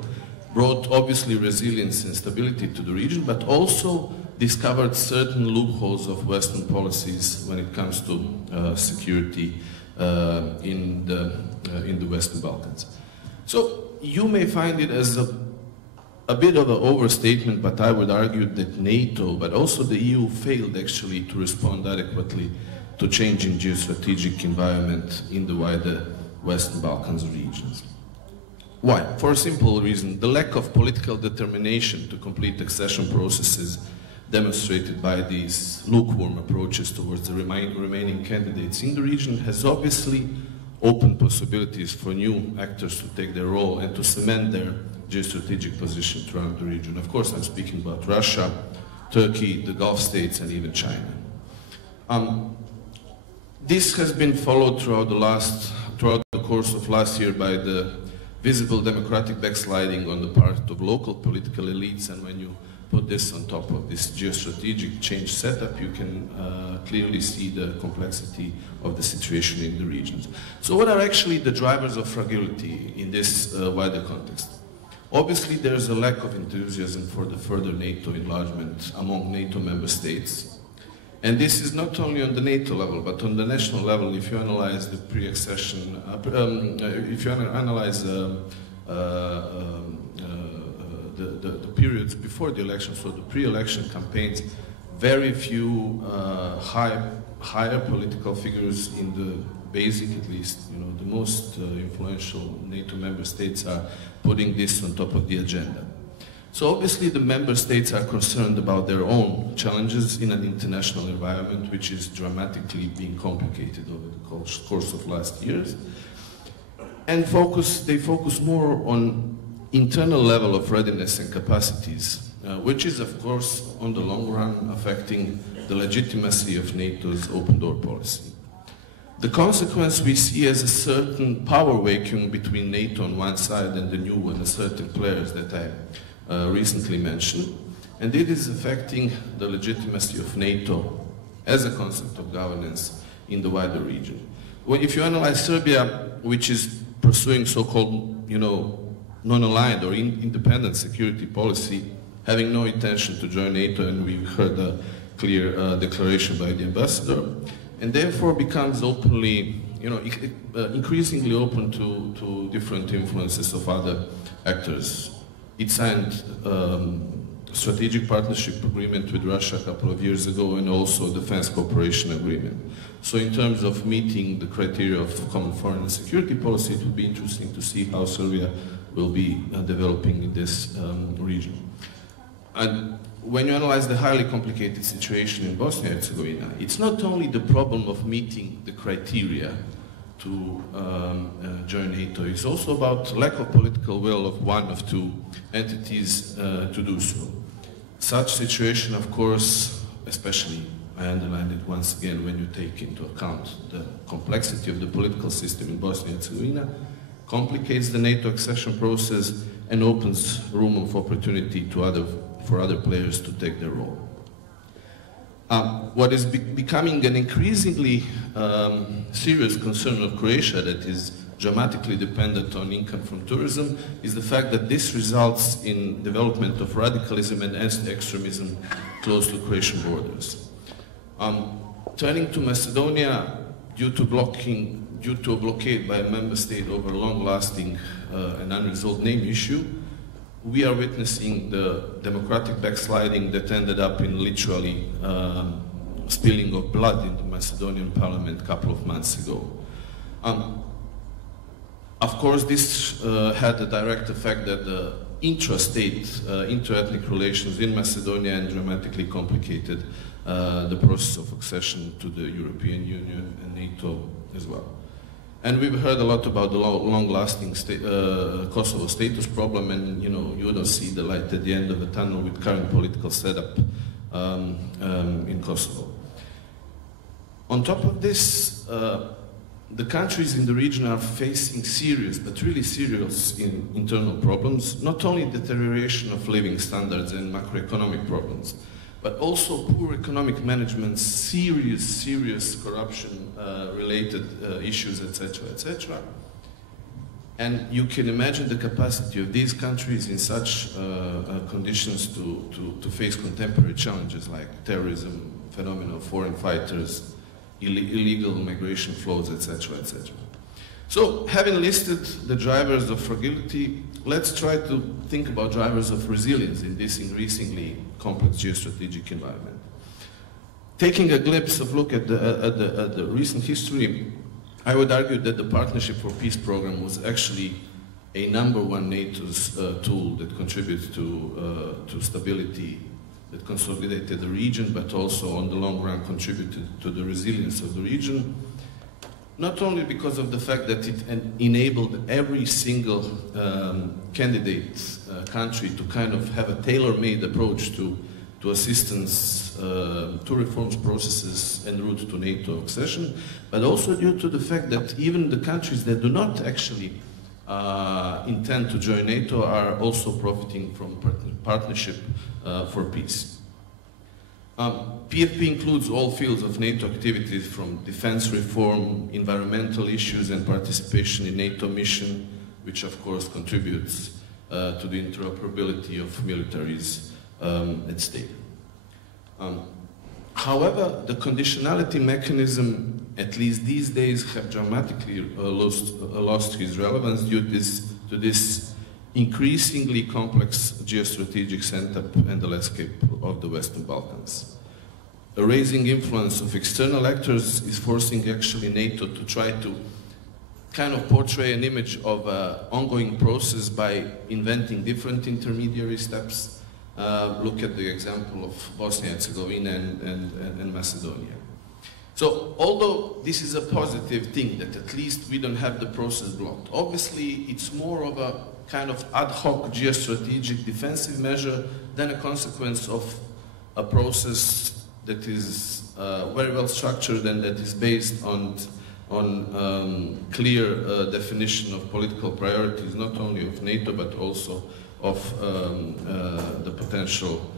brought obviously resilience and stability to the region, but also discovered certain loopholes of Western policies when it comes to security in the Western Balkans. So you may find it as a bit of an overstatement, but I would argue that NATO, but also the EU, failed actually to respond adequately to changing geostrategic environment in the wider Western Balkans regions. Why? For a simple reason: the lack of political determination to complete accession processes demonstrated by these lukewarm approaches towards the remaining candidates in the region has obviously opened possibilities for new actors to take their role and to cement their geostrategic position throughout the region. Of course, I'm speaking about Russia, Turkey, the Gulf states, and even China. This has been followed throughout the course of last year by the visible democratic backsliding on the part of local political elites, and when you put this on top of this geostrategic change setup, you can clearly see the complexity of the situation in the regions. So what are actually the drivers of fragility in this wider context? Obviously, there's a lack of enthusiasm for the further NATO enlargement among NATO member states. And this is not only on the NATO level, but on the national level. If you analyze the pre-accession, if you analyze the periods before the election, so the pre-election campaigns, very few higher political figures in the basic, at least, the most influential NATO member states are putting this on top of the agenda. So obviously the member states are concerned about their own challenges in an international environment which is dramatically being complicated over the course of last years, and they focus more on internal level of readiness and capacities, which is of course on the long run affecting the legitimacy of NATO's open door policy. The consequence we see as a certain power vacuum between NATO on one side and the new and the certain players that I recently mentioned, and it is affecting the legitimacy of NATO as a concept of governance in the wider region. Well, if you analyze Serbia, which is pursuing so-called, non-aligned or independent security policy, having no intention to join NATO, and we've heard a clear declaration by the ambassador, and therefore becomes openly, increasingly open to different influences of other actors. It signed strategic partnership agreement with Russia a couple of years ago, and also a defense cooperation agreement. So in terms of meeting the criteria of common foreign and security policy, it would be interesting to see how Serbia will be developing in this region. And when you analyze the highly complicated situation in Bosnia and Herzegovina, it's not only the problem of meeting the criteria to join NATO, it's also about lack of political will of one of two entities to do so. Such situation, of course, especially, I underline it once again, when you take into account the complexity of the political system in Bosnia and Herzegovina, complicates the NATO accession process and opens room of opportunity for other players to take their role. What is becoming an increasingly serious concern of Croatia, that is dramatically dependent on income from tourism, is the fact that this results in development of radicalism and extremism close to Croatian borders. Turning to Macedonia, due to a blockade by a member state over a long-lasting and unresolved name issue, we are witnessing the democratic backsliding that ended up in literally spilling of blood in the Macedonian parliament a couple of months ago. Of course, this had the direct effect that the intra-state, inter-ethnic relations in Macedonia and dramatically complicated the process of accession to the European Union and NATO as well. And we've heard a lot about the long-lasting Kosovo status problem, and you don't see the light at the end of the tunnel with current political setup in Kosovo. On top of this, the countries in the region are facing serious, but really serious internal problems, not only deterioration of living standards and macroeconomic problems, but also poor economic management, serious corruption-related issues, etc., etc. And you can imagine the capacity of these countries in such conditions to face contemporary challenges like terrorism, phenomenal foreign fighters, illegal migration flows, etc., etc. So, having listed the drivers of fragility, let's try to think about drivers of resilience in this increasingly complex geostrategic environment. Taking a glimpse of look at the recent history, I would argue that the Partnership for Peace program was actually a #1 NATO's tool that contributes to stability, that consolidated the region, but also on the long run contributed to the resilience of the region. Not only because of the fact that it enabled every single candidate country to kind of have a tailor-made approach to assistance, to reforms processes en route to NATO accession, but also due to the fact that even the countries that do not actually intend to join NATO are also profiting from Partnership for Peace. PFP includes all fields of NATO activities, from defense reform, environmental issues, and participation in NATO mission, which of course contributes to the interoperability of militaries at stake. However, the conditionality mechanism, at least these days, have dramatically lost its relevance due to this increasingly complex geostrategic setup and the landscape of the Western Balkans. The rising influence of external actors is forcing actually NATO to try to kind of portray an image of an ongoing process by inventing different intermediary steps. Look at the example of Bosnia and Herzegovina and Macedonia. So, although this is a positive thing that at least we don't have the process blocked, obviously it's more of a kind of ad hoc geostrategic defensive measure than a consequence of a process that is very well structured and that is based on clear definition of political priorities, not only of NATO but also of the potential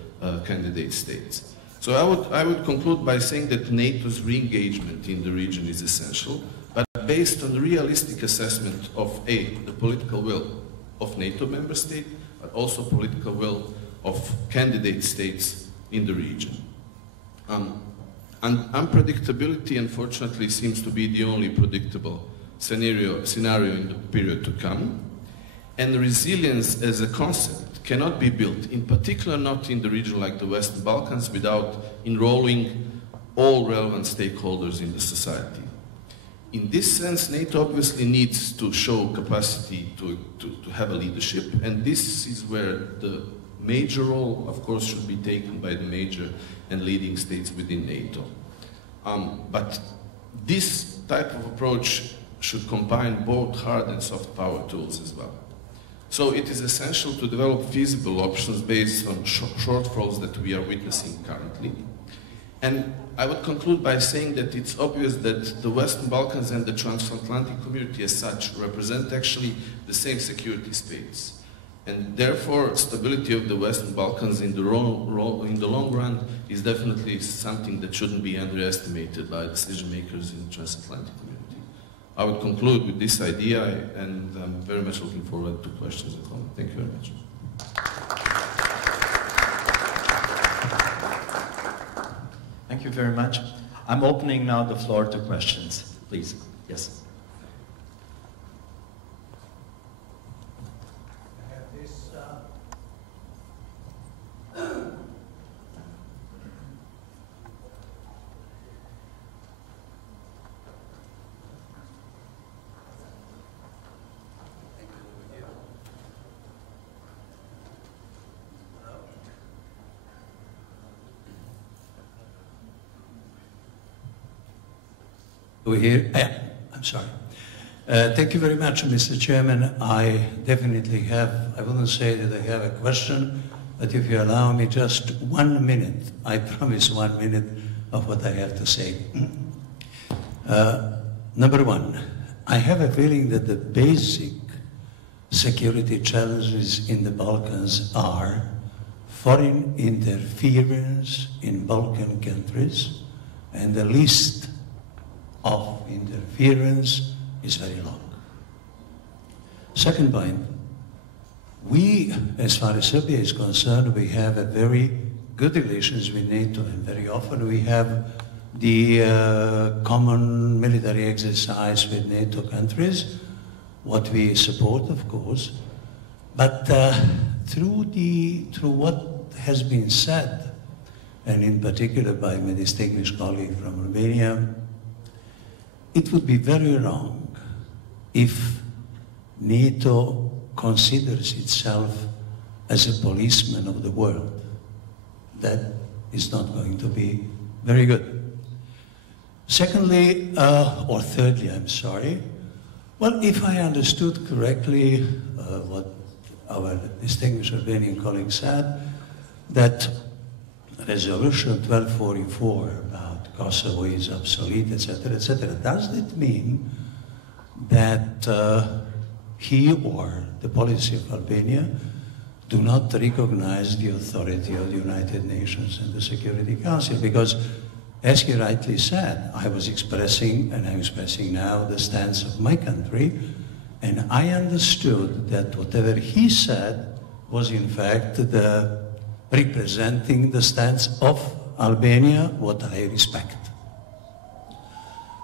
candidate states. So I would conclude by saying that NATO's re-engagement in the region is essential, but based on realistic assessment of the political will of NATO member states, but also political will of candidate states in the region. And unpredictability, unfortunately, seems to be the only predictable scenario in the period to come. And resilience as a concept cannot be built, in particular not in the region like the Western Balkans, without enrolling all relevant stakeholders in the society. In this sense, NATO obviously needs to show capacity to have a leadership, and this is where the major role, of course, should be taken by the major and leading states within NATO. But this type of approach should combine both hard and soft power tools as well. So it is essential to develop feasible options based on shortfalls that we are witnessing currently. And I would conclude by saying that it's obvious that the Western Balkans and the transatlantic community as such represent actually the same security space. And therefore, stability of the Western Balkans in the long run is definitely something that shouldn't be underestimated by decision makers in the transatlantic community. I would conclude with this idea, and I'm very much looking forward to questions and comments. Thank you very much. Thank you very much. I'm opening now the floor to questions. Please. Yes. We hear? Yeah, I'm sorry. Thank you very much, Mr. Chairman. I definitely have, I wouldn't say that I have a question, but if you allow me just 1 minute, I promise 1 minute of what I have to say. Number one, I have a feeling that the basic security challenges in the Balkans are foreign interference in Balkan countries, and the list of interference is very long. Second point, we, as far as Serbia is concerned, we have a very good relations with NATO, and very often we have the common military exercise with NATO countries, what we support, of course, but through what has been said, and in particular by my distinguished colleague from Romania, it would be very wrong if NATO considers itself as a policeman of the world. That is not going to be very good. Secondly, or thirdly, I'm sorry, well, if I understood correctly what our distinguished Albanian colleague said, that Resolution 1244 about Kosovo is obsolete, etc., etc. Does that mean that he or the policy of Albania do not recognize the authority of the United Nations and the Security Council? Because, as he rightly said, I was expressing, and I'm expressing now, the stance of my country, and I understood that whatever he said was in fact representing the stance of Albania, what I respect.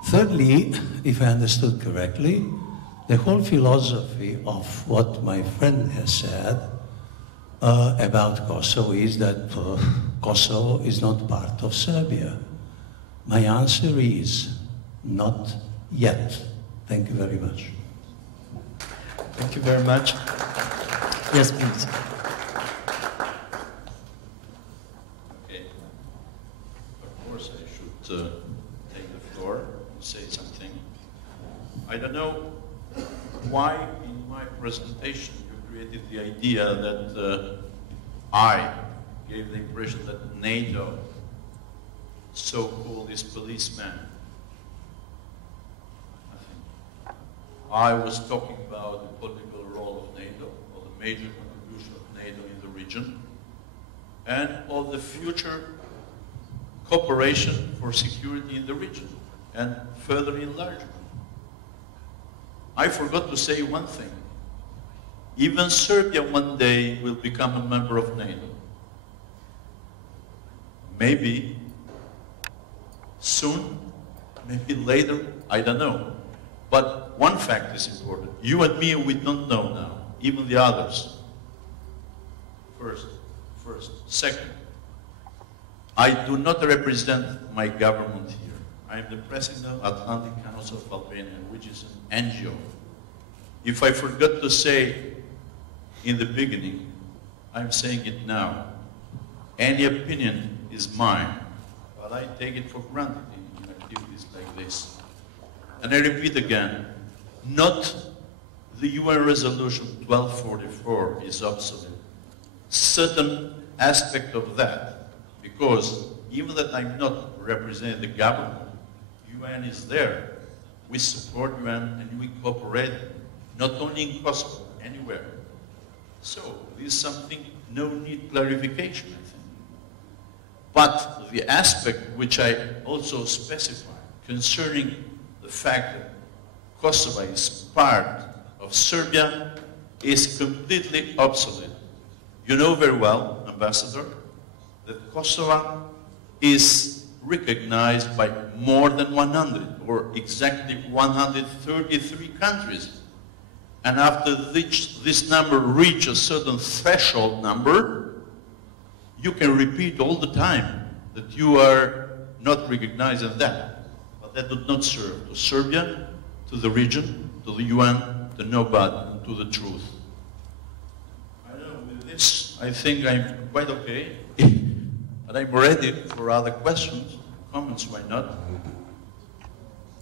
Thirdly, if I understood correctly, the whole philosophy of what my friend has said about Kosovo is that Kosovo is not part of Serbia. My answer is not yet. Thank you very much. Thank you very much. Yes, please. Okay. Of course, I should take the floor and say something. I don't know why in my presentation you created the idea that I gave the impression that NATO so-called is policeman. I was talking about the political role of NATO, or the major contribution of NATO in the region, and of the future cooperation for security in the region, and further enlargement. I forgot to say one thing. Even Serbia one day will become a member of NATO. Maybe soon, maybe later, I don't know. But one fact is important. You and me, we don't know now. even the others. First. Second, I do not represent my government here. I am the president of Atlantic Council of Albania, which is an NGO. If I forgot to say in the beginning, I'm saying it now. Any opinion is mine, but I take it for granted in activities like this. And I repeat again, not the UN resolution 1244 is obsolete. Certain aspect of that, because even that I'm not representing the government, UN is there. We support UN and we cooperate, not only in Kosovo, anywhere. So this is something no need clarification, I think. But the aspect which I also specify concerning the fact that Kosovo is part of Serbia is completely obsolete. You know very well, Ambassador, that Kosovo is recognized by more than 100, or exactly 133 countries. And after this number reaches a certain threshold number, you can repeat all the time that you are not recognized as that. But that does not serve to Serbia, to the region, to the UN, to nobody, and to the truth. I don't know, with this, I think I'm quite okay. But I'm ready for other questions, comments, why not?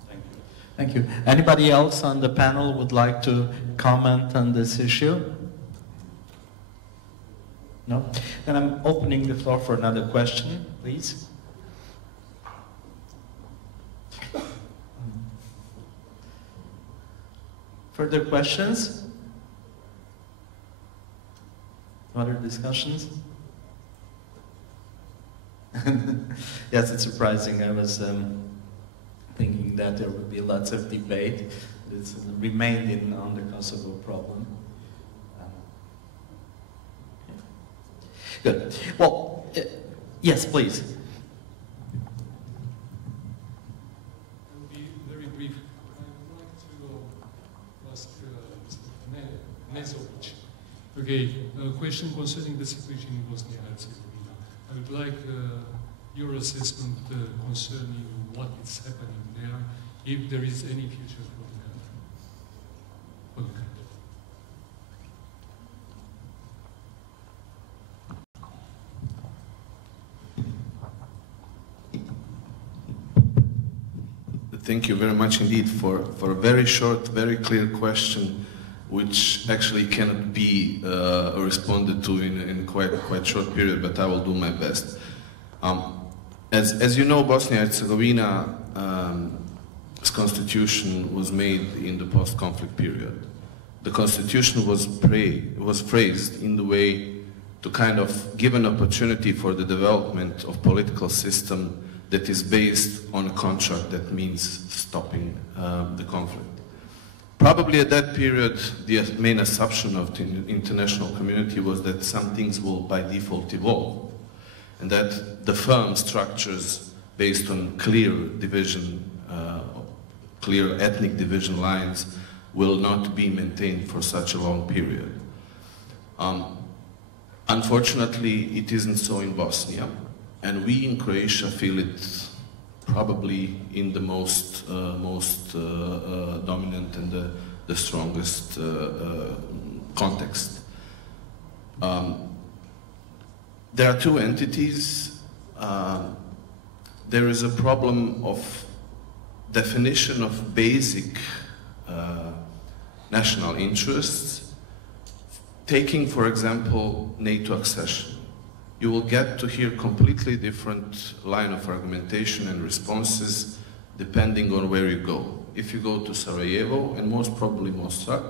Thank you. Thank you. Anybody else on the panel would like to comment on this issue? No? Then I'm opening the floor for another question, please. Further questions? Other discussions? Yes, it's surprising. I was thinking that there would be lots of debate. It's remained on the Kosovo problem. Good. Well, yes, please. I will be very brief. I would like to ask Mr. Nezovic. Okay, a question concerning the situation in Bosnia and Herzegovina. I would like your assessment concerning what is happening there, if there is any future for the country. Thank you very much indeed for a very short, very clear question, which actually cannot be responded to in quite short period, but I will do my best. As you know, Bosnia and Herzegovina's constitution was made in the post-conflict period. The constitution was phrased in the way to kind of give an opportunity for the development of political system that is based on a contract that means stopping the conflict. Probably at that period, the main assumption of the international community was that some things will by default evolve, and that the firm structures based on clear division, clear ethnic division lines will not be maintained for such a long period. Unfortunately, it isn't so in Bosnia. And we in Croatia feel it probably in the most dominant and the strongest context. There are two entities. There is a problem of definition of basic national interests, taking, for example, NATO accession. You will get to hear completely different line of argumentation and responses depending on where you go. If you go to Sarajevo, and most probably Mostar,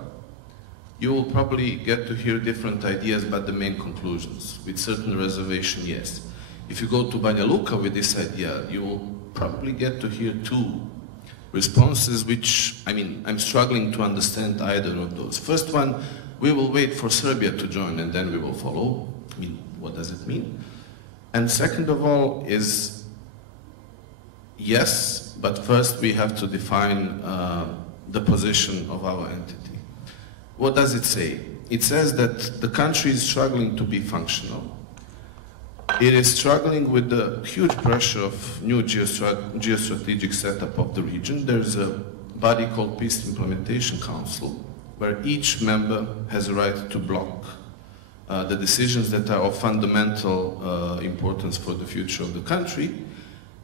you will probably get to hear different ideas but the main conclusions, with certain reservation, yes. If you go to Banja Luka with this idea, you will probably get to hear two responses which, I mean, I'm struggling to understand either of those. First one, we will wait for Serbia to join and then we will follow. I mean, what does it mean? And second of all is, yes, but first we have to define the position of our entity. What does it say? it says that the country is struggling to be functional. It is struggling with the huge pressure of new geostrategic setup of the region. There's a body called Peace Implementation Council, where each member has a right to block the decisions that are of fundamental importance for the future of the country.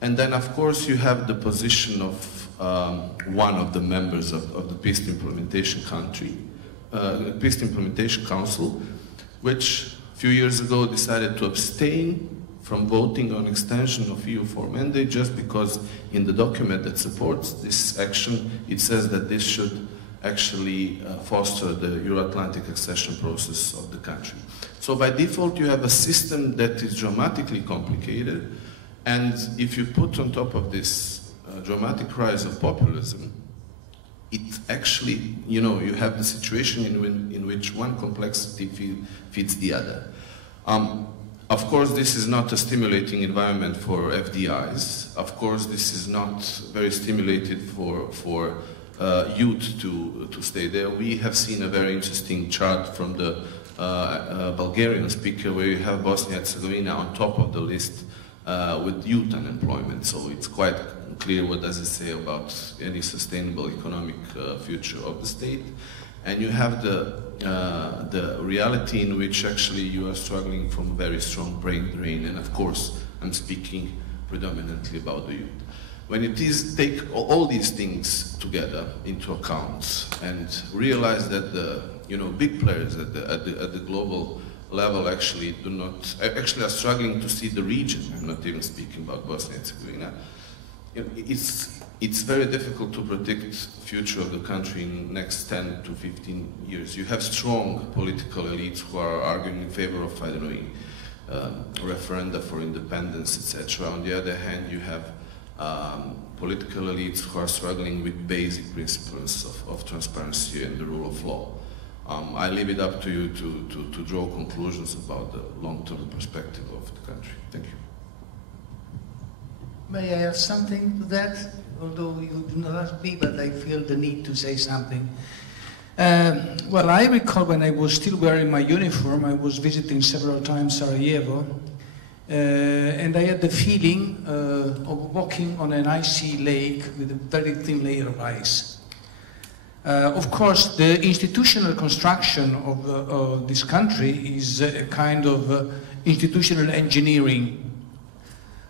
And then, of course, you have the position of one of the members of the Peace Implementation Council, which a few years ago decided to abstain from voting on extension of EU4 mandate just because in the document that supports this action, it says that this should actually foster the Euro-Atlantic accession process of the country. So by default, you have a system that is dramatically complicated, and if you put on top of this dramatic rise of populism, it actually, you know, you have the situation in which one complexity feeds the other. Of course, this is not a stimulating environment for FDIs. Of course, this is not very stimulated for youth to stay there. We have seen a very interesting chart from the Bulgarian speaker where you have Bosnia and Herzegovina on top of the list with youth unemployment. So it's quite clear what does it say about any sustainable economic future of the state. And you have the reality in which actually you are struggling from a very strong brain drain. And of course, I'm speaking predominantly about the youth. When it is, take all these things together into account and realize that the big players at the global level actually are struggling to see the region. I'm not even speaking about Bosnia and Herzegovina. It's very difficult to predict the future of the country in the next 10 to 15 years. You have strong political elites who are arguing in favor of, I don't know, referenda for independence, etc. On the other hand, you have political elites who are struggling with basic principles of transparency and the rule of law. I leave it up to you to draw conclusions about the long-term perspective of the country. Thank you. May I add something to that? Although you do not ask me, but I feel the need to say something. Well, I recall when I was still wearing my uniform, I was visiting several times Sarajevo, and I had the feeling of walking on an icy lake with a very thin layer of ice. Of course, the institutional construction of this country is a kind of institutional engineering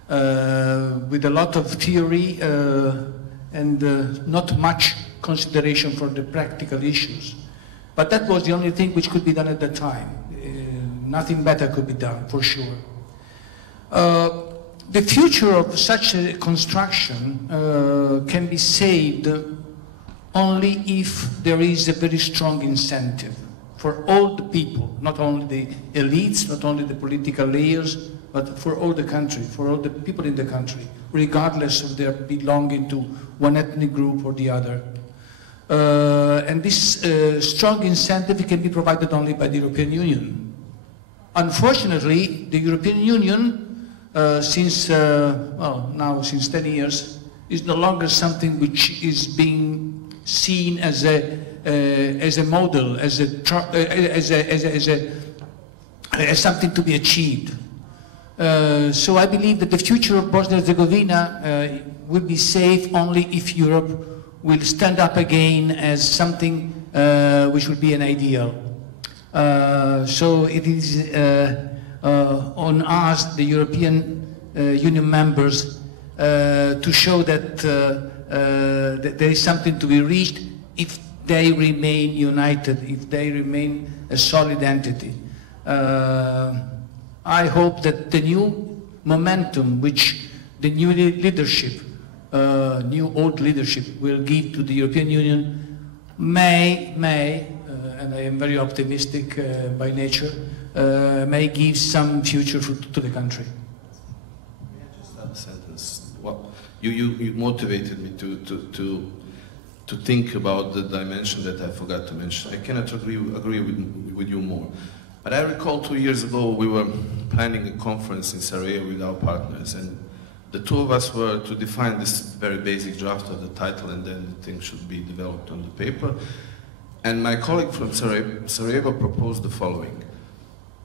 with a lot of theory and not much consideration for the practical issues. But that was the only thing which could be done at the time. Nothing better could be done, for sure. The future of such a construction can be saved only if there is a very strong incentive for all the people, not only the elites, not only the political layers, but for all the country, for all the people in the country, regardless of their belonging to one ethnic group or the other. And this strong incentive can be provided only by the European Union. Unfortunately, the European Union, since 10 years, is no longer something which is being seen as a model, as something to be achieved. So I believe that the future of Bosnia and Herzegovina will be safe only if Europe will stand up again as something which will be an ideal. So it is on us, the European Union members, to show that, that there is something to be reached if they remain united, if they remain a solid entity. I hope that the new momentum which the new leadership, new old leadership will give to the European Union may, and I am very optimistic by nature, may give some future to the country. Just that sentence. Well, you motivated me to think about the dimension that I forgot to mention. I cannot agree with you more. But I recall 2 years ago we were planning a conference in Sarajevo with our partners, and the two of us were to define this very basic draft of the title, and then the thing should be developed on the paper. And my colleague from Sarajevo proposed the following.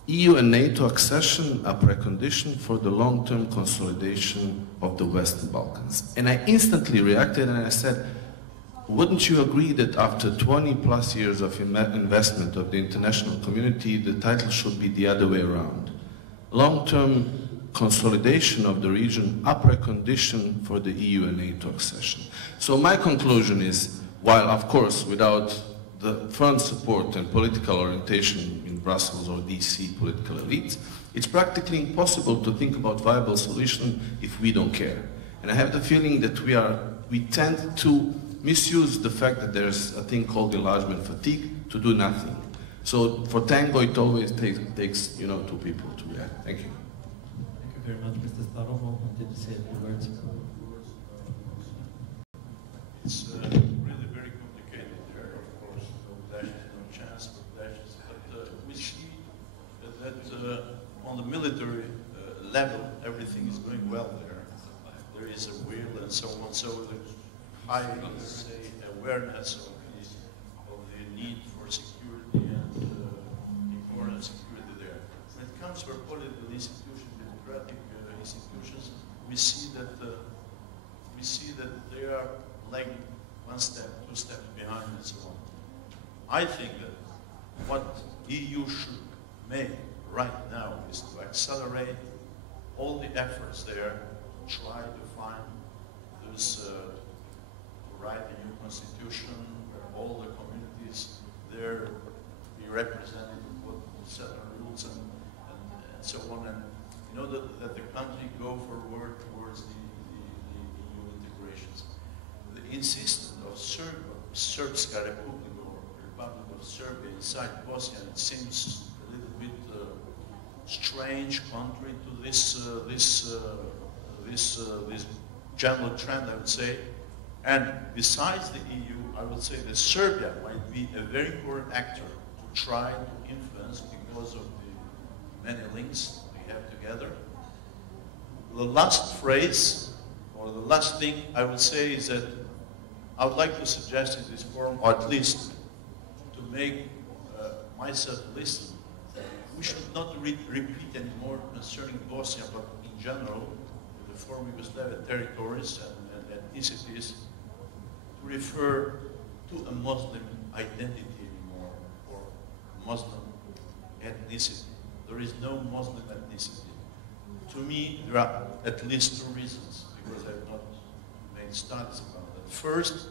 EU and NATO accession are precondition for the long-term consolidation of the Western Balkans. And I instantly reacted and I said, wouldn't you agree that after 20 plus years of investment of the international community, the title should be the other way around? Long-term consolidation of the region are precondition for the EU and NATO accession. So my conclusion is, while of course without the firm support and political orientation in Brussels or DC political elites, it's practically impossible to think about viable solution if we don't care. And I have the feeling that we tend to misuse the fact that there's a thing called enlargement fatigue to do nothing. So for tango, it always takes two people to react. Thank you. Thank you very much, Mr. Starovo. Wanted to say a few words. It's really very complicated there, of course. No flashes, no chance for flashes. But we see that on the military level, everything is going well there. There is a will and so on. So the high, say, awareness of the need for security and important security there. When it comes for political institutions, democratic institutions, we see that they are lagging one step, 2 steps behind, and so on. I think that what EU should make right now is to accelerate all the efforts there, try to find those write a new constitution where all the communities there be represented, put certain rules and so on, and that the country go forward towards the EU integrations. The insistence of Srpska Republika or Republic of Serbia inside Bosnia, it seems a little bit strange contrary to this general trend, I would say. And besides the EU, I would say that Serbia might be a very important actor to try to influence because of the many links we have together. The last phrase, or the last thing I would say is that I would like to suggest in this forum, or at least to make myself listen, we should not repeat anymore concerning Bosnia, but in general, the former Yugoslavian territories and ethnicities, to refer to a Muslim identity anymore, or Muslim ethnicity. There is no Muslim ethnicity. To me, there are at least 2 reasons, because I have not made studies about that. First,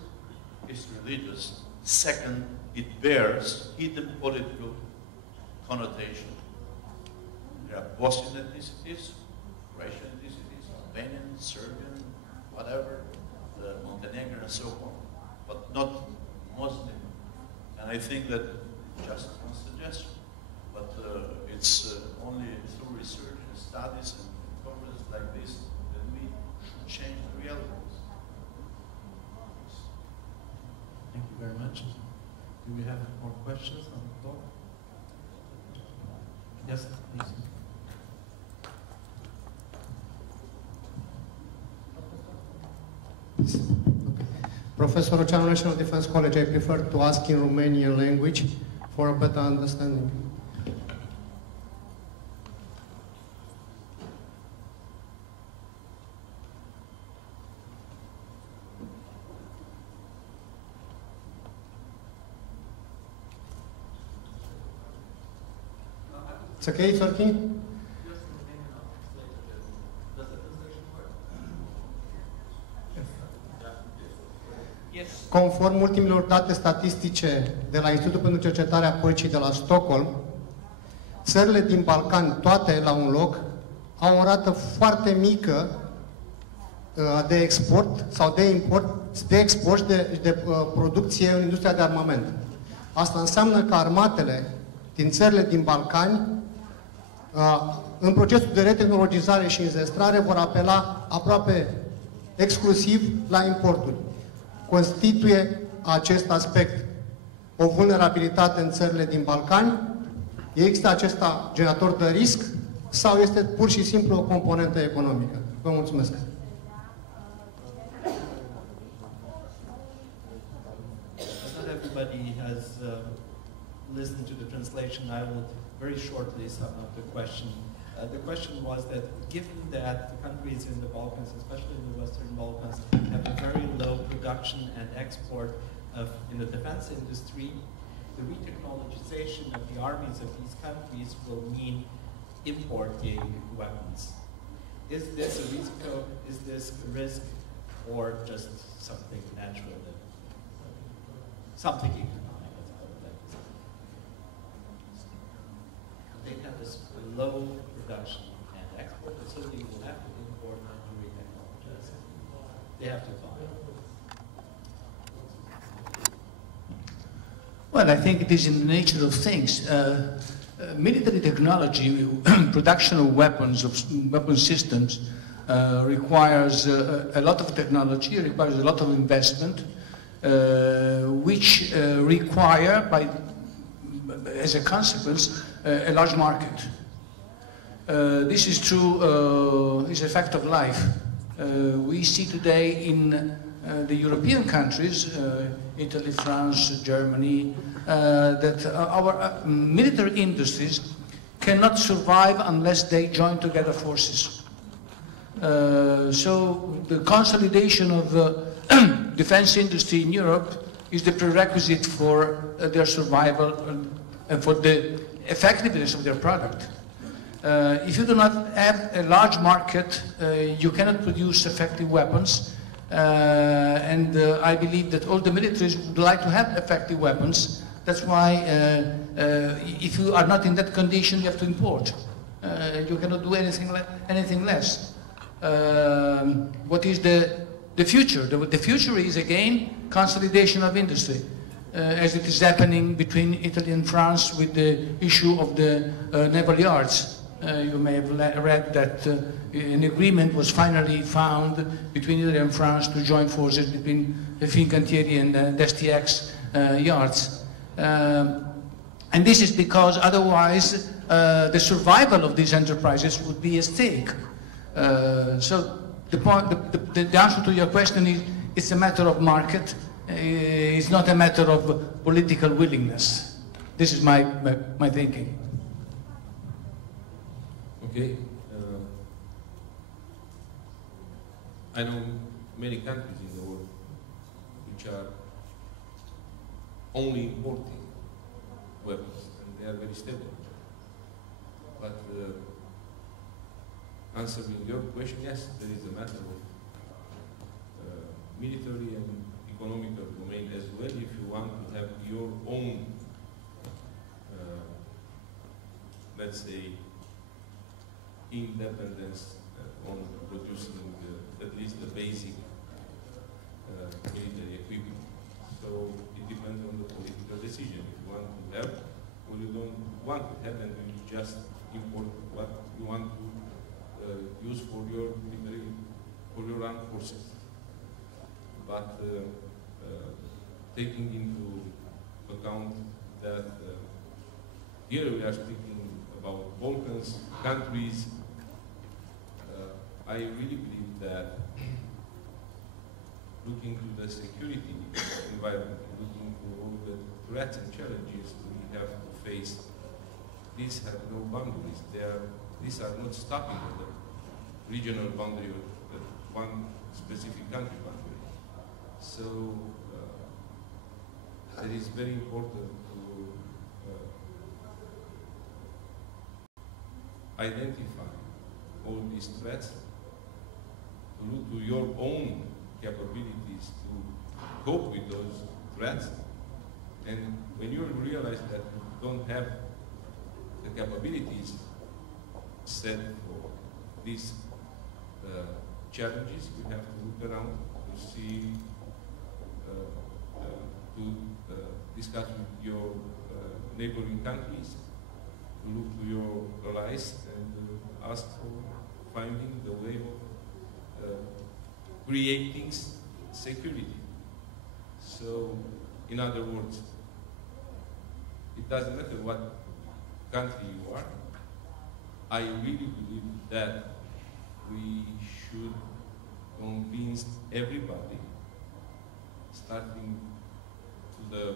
it's religious. Second, it bears hidden political connotation. There are Bosnian ethnicities, Croatian ethnicities, Albanian, Serbian, whatever, Montenegro and so on, but not Muslim. And I think that, just one suggestion, but it's only through research and studies and conferences like this that we should change the realities. Thank you very much. Do we have more questions on the talk? Yes, please. Professor Oceanu, National Defense College, I prefer to ask in Romanian language for a better understanding. It's okay, it's working? Conform ultimilor date statistice de la Institutul pentru Cercetarea Păcii de la Stockholm, țările din Balcani, toate la un loc, au o rată foarte mică de export sau de import, de export și de producție în industria de armament. Asta înseamnă că armatele din țările din Balcani, în procesul de retehnologizare și înzestrare, vor apela aproape exclusiv la importuri. Constituie acest aspect o vulnerabilitate în țările din Balcani? Există acesta generator de risc sau este pur și simplu o componentă economică? Vă mulțumesc! Not everybody has listen to the translation, I will very shortly sum up the question. The question was that given that the countries in the Balkans, especially in the Western Balkans, have a very low production and export in the defense industry, the re-technologization of the armies of these countries will mean importing weapons. Is this a risk, or just something natural, something economic, as I would like to say? They have this low production and export, so they will have to import and re-technologize. They have to buy. Well, I think it is in the nature of things. Military technology, production of weapons, weapon systems, requires a lot of technology, requires a lot of investment, which require, as a consequence, a large market. This is true, is a fact of life. We see today in the European countries, Italy, France, Germany, that our military industries cannot survive unless they join together forces. So the consolidation of defense industry in Europe is the prerequisite for their survival and for the effectiveness of their product. If you do not have a large market, you cannot produce effective weapons. And I believe that all the militaries would like to have effective weapons. That's why if you are not in that condition, you have to import. You cannot do anything less. What is the future? The future is, again, consolidation of industry, as it is happening between Italy and France with the issue of the naval yards. You may have read that an agreement was finally found between Italy and France to join forces between Fincantieri and STX yards. And this is because otherwise the survival of these enterprises would be at stake. So the answer to your question is it's a matter of market. It's not a matter of political willingness. This is my thinking. Okay. I know many countries in the world which are only importing weapons, and they are very stable. But answering your question, yes, there is a matter of military and economical domain as well. If you want to have your own, let's say, independence on producing at least the basic military equipment. So it depends on the political decision. If you want to have, or you don't want to have, and you just import what you want to use for your military, for your armed forces. But taking into account that here we are speaking about Balkans countries, I really believe that looking to the security environment, looking to all the threats and challenges we have to face, these have no boundaries. These are not stopping at the regional boundary of one specific country boundary. So it is very important to identify all these threats, to look to your own capabilities to cope with those threats, and when you realize that you don't have the capabilities set for these challenges, you have to look around to see, to discuss with your neighboring countries, to look to your allies and ask for finding the way of creating security. So, in other words, it doesn't matter what country you are. I really believe that we should convince everybody, starting to the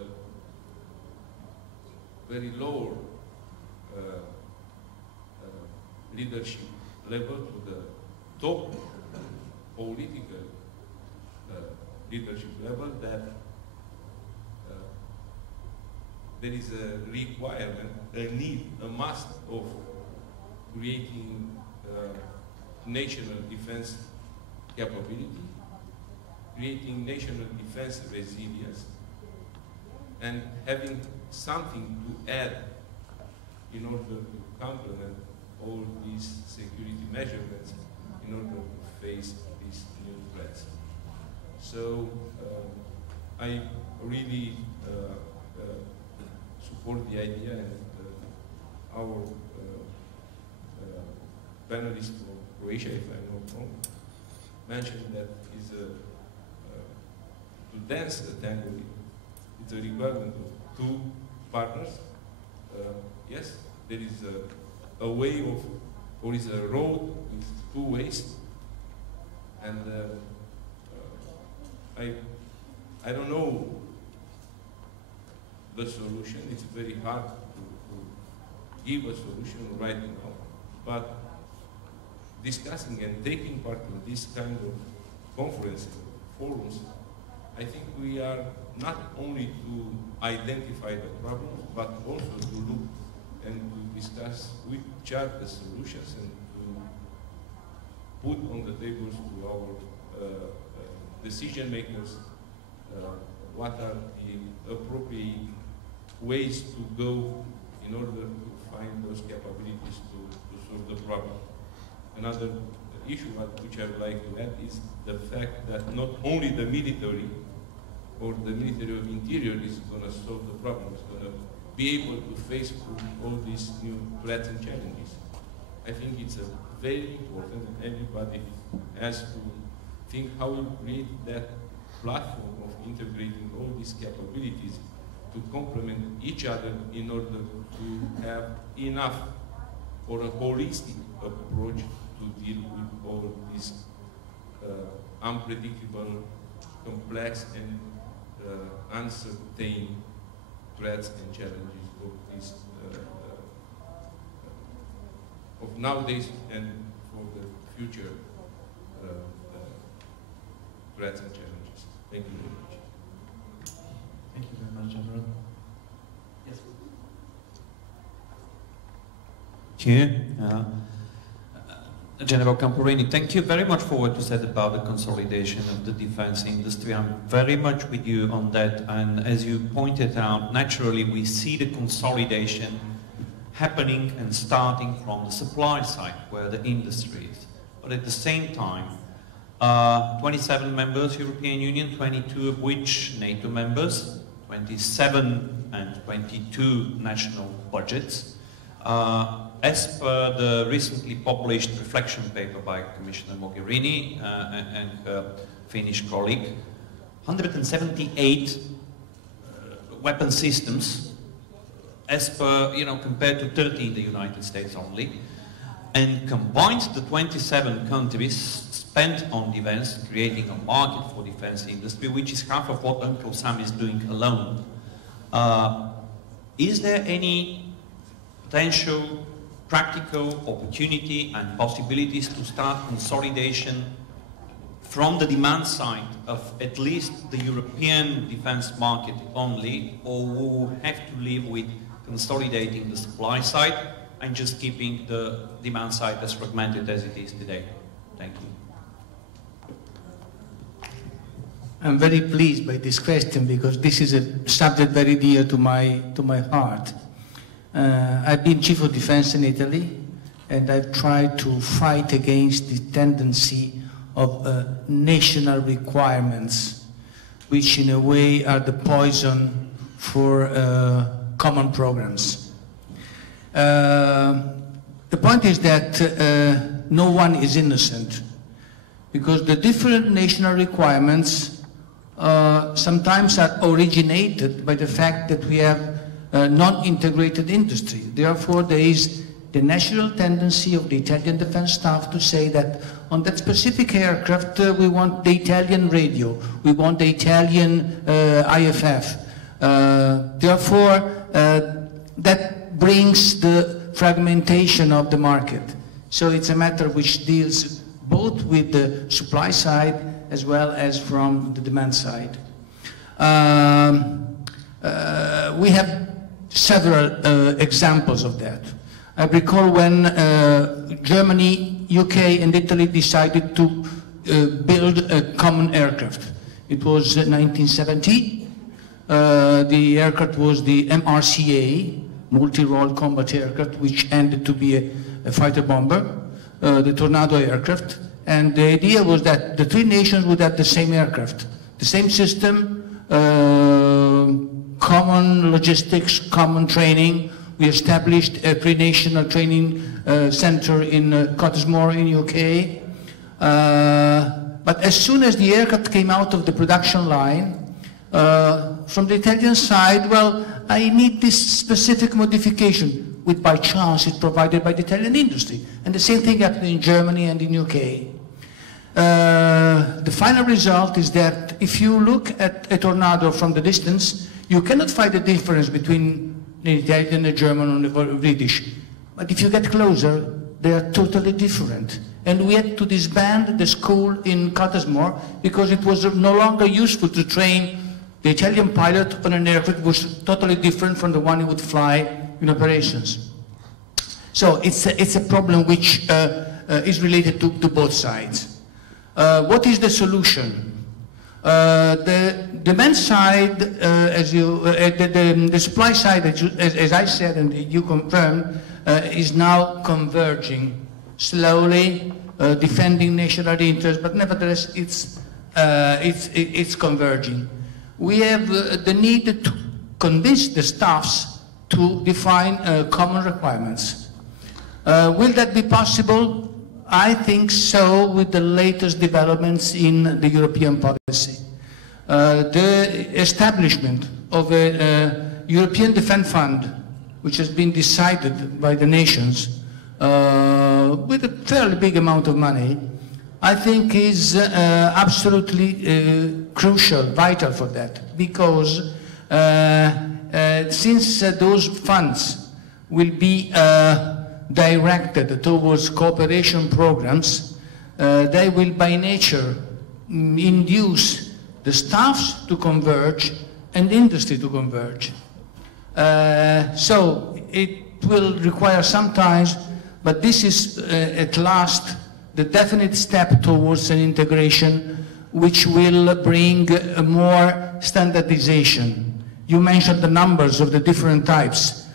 very lower leadership level to the top political leadership level, that there is a requirement, a need, a must of creating national defense capability, creating national defense resilience, and having something to add in order to complement all these security measurements in order to face these new threats. So I really support the idea, and our panelist from Croatia, if I'm not wrong, mentioned that is to dance a tango, it's a requirement of two partners. Yes, there is a way of, or is a road with two ways, and I don't know the solution. It's very hard to give a solution right now, but discussing and taking part in this kind of conferences, forums, I think we are not only to identify the problems, but also to look and to discuss which are the solutions, and to put on the tables to our decision makers what are the appropriate ways to go in order to find those capabilities to solve the problem. Another issue which I would like to add is the fact that not only the military or the Ministry of Interior is going to solve the problem, it's going to be able to face all these new threats and challenges. I think it's very important, and everybody has to think how we create that platform of integrating all these capabilities to complement each other in order to have enough or a holistic approach to deal with all these unpredictable, complex, and uncertain threats and challenges of this of nowadays and for the future threats and challenges. Thank you very much. Thank you very much, General. Yes. Thank you. General Camporini, thank you very much for what you said about the consolidation of the defense industry. I'm very much with you on that, and as you pointed out, naturally we see the consolidation happening and starting from the supply side, where the industry is. But at the same time, 27 members European Union, 22 of which NATO members, 27 and 22 national budgets. As per the recently published reflection paper by Commissioner Mogherini and her Finnish colleague, 178 weapon systems, as per, compared to 30 in the United States only, and combined the 27 countries spent on defense, creating a market for defense industry, which is half of what Uncle Sam is doing alone. Is there any potential practical opportunity and possibilities to start consolidation from the demand side of at least the European defense market only, or will have to live with consolidating the supply side and just keeping the demand side as fragmented as it is today? Thank you. I'm very pleased by this question because this is a subject very dear to my heart. I've been Chief of Defense in Italy, and I've tried to fight against the tendency of national requirements, which in a way are the poison for common programs. The point is that no one is innocent, because the different national requirements sometimes are originated by the fact that we have non-integrated industry. Therefore, there is the natural tendency of the Italian defense staff to say that on that specific aircraft we want the Italian radio, we want the Italian IFF. Therefore, that brings the fragmentation of the market. So it's a matter which deals both with the supply side as well as from the demand side. We have several examples of that. I recall when Germany, UK and Italy decided to build a common aircraft. It was 1970. The aircraft was the MRCA, multi-role combat aircraft, which ended to be a fighter bomber, the Tornado aircraft. And the idea was that the three nations would have the same aircraft, the same system, common logistics, common training. We established a pre-national training center in Cottesmore in UK. But as soon as the aircraft came out of the production line, from the Italian side, well, I need this specific modification, which by chance is provided by the Italian industry. And the same thing happened in Germany and in UK. The final result is that if you look at a Tornado from the distance, you cannot find the difference between the Italian, the German, and the British. But if you get closer, they are totally different. And we had to disband the school in Cottesmore because it was no longer useful to train the Italian pilot on an aircraft which was totally different from the one he would fly in operations. So it's a problem which is related to both sides. What is the solution? The demand side, the supply side, as I said and you confirmed, is now converging slowly, defending national interests, but nevertheless it's converging. We have the need to convince the staffs to define common requirements. Will that be possible? I think so, with the latest developments in the European policy. The establishment of a European Defence Fund, which has been decided by the nations, with a fairly big amount of money, I think is absolutely crucial, vital for that, because since those funds will be directed towards cooperation programs, they will by nature induce the staffs to converge and industry to converge. So it will require some time, but this is at last the definite step towards an integration which will bring more standardization. You mentioned the numbers of the different types.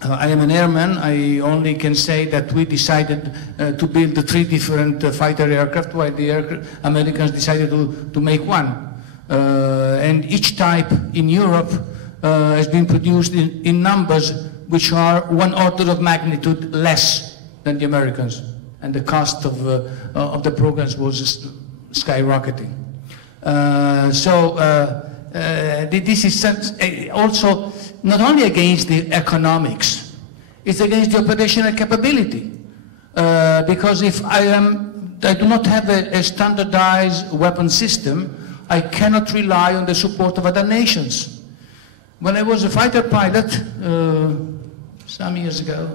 I am an airman. I only can say that we decided to build the 3 different fighter aircraft, while the Americans decided to make one. And each type in Europe has been produced in numbers which are 1 order of magnitude less than the Americans. And the cost of the programs was skyrocketing. This is also not only against the economics, it's against the operational capability. Because if I do not have a standardized weapon system, I cannot rely on the support of other nations. When I was a fighter pilot, some years ago,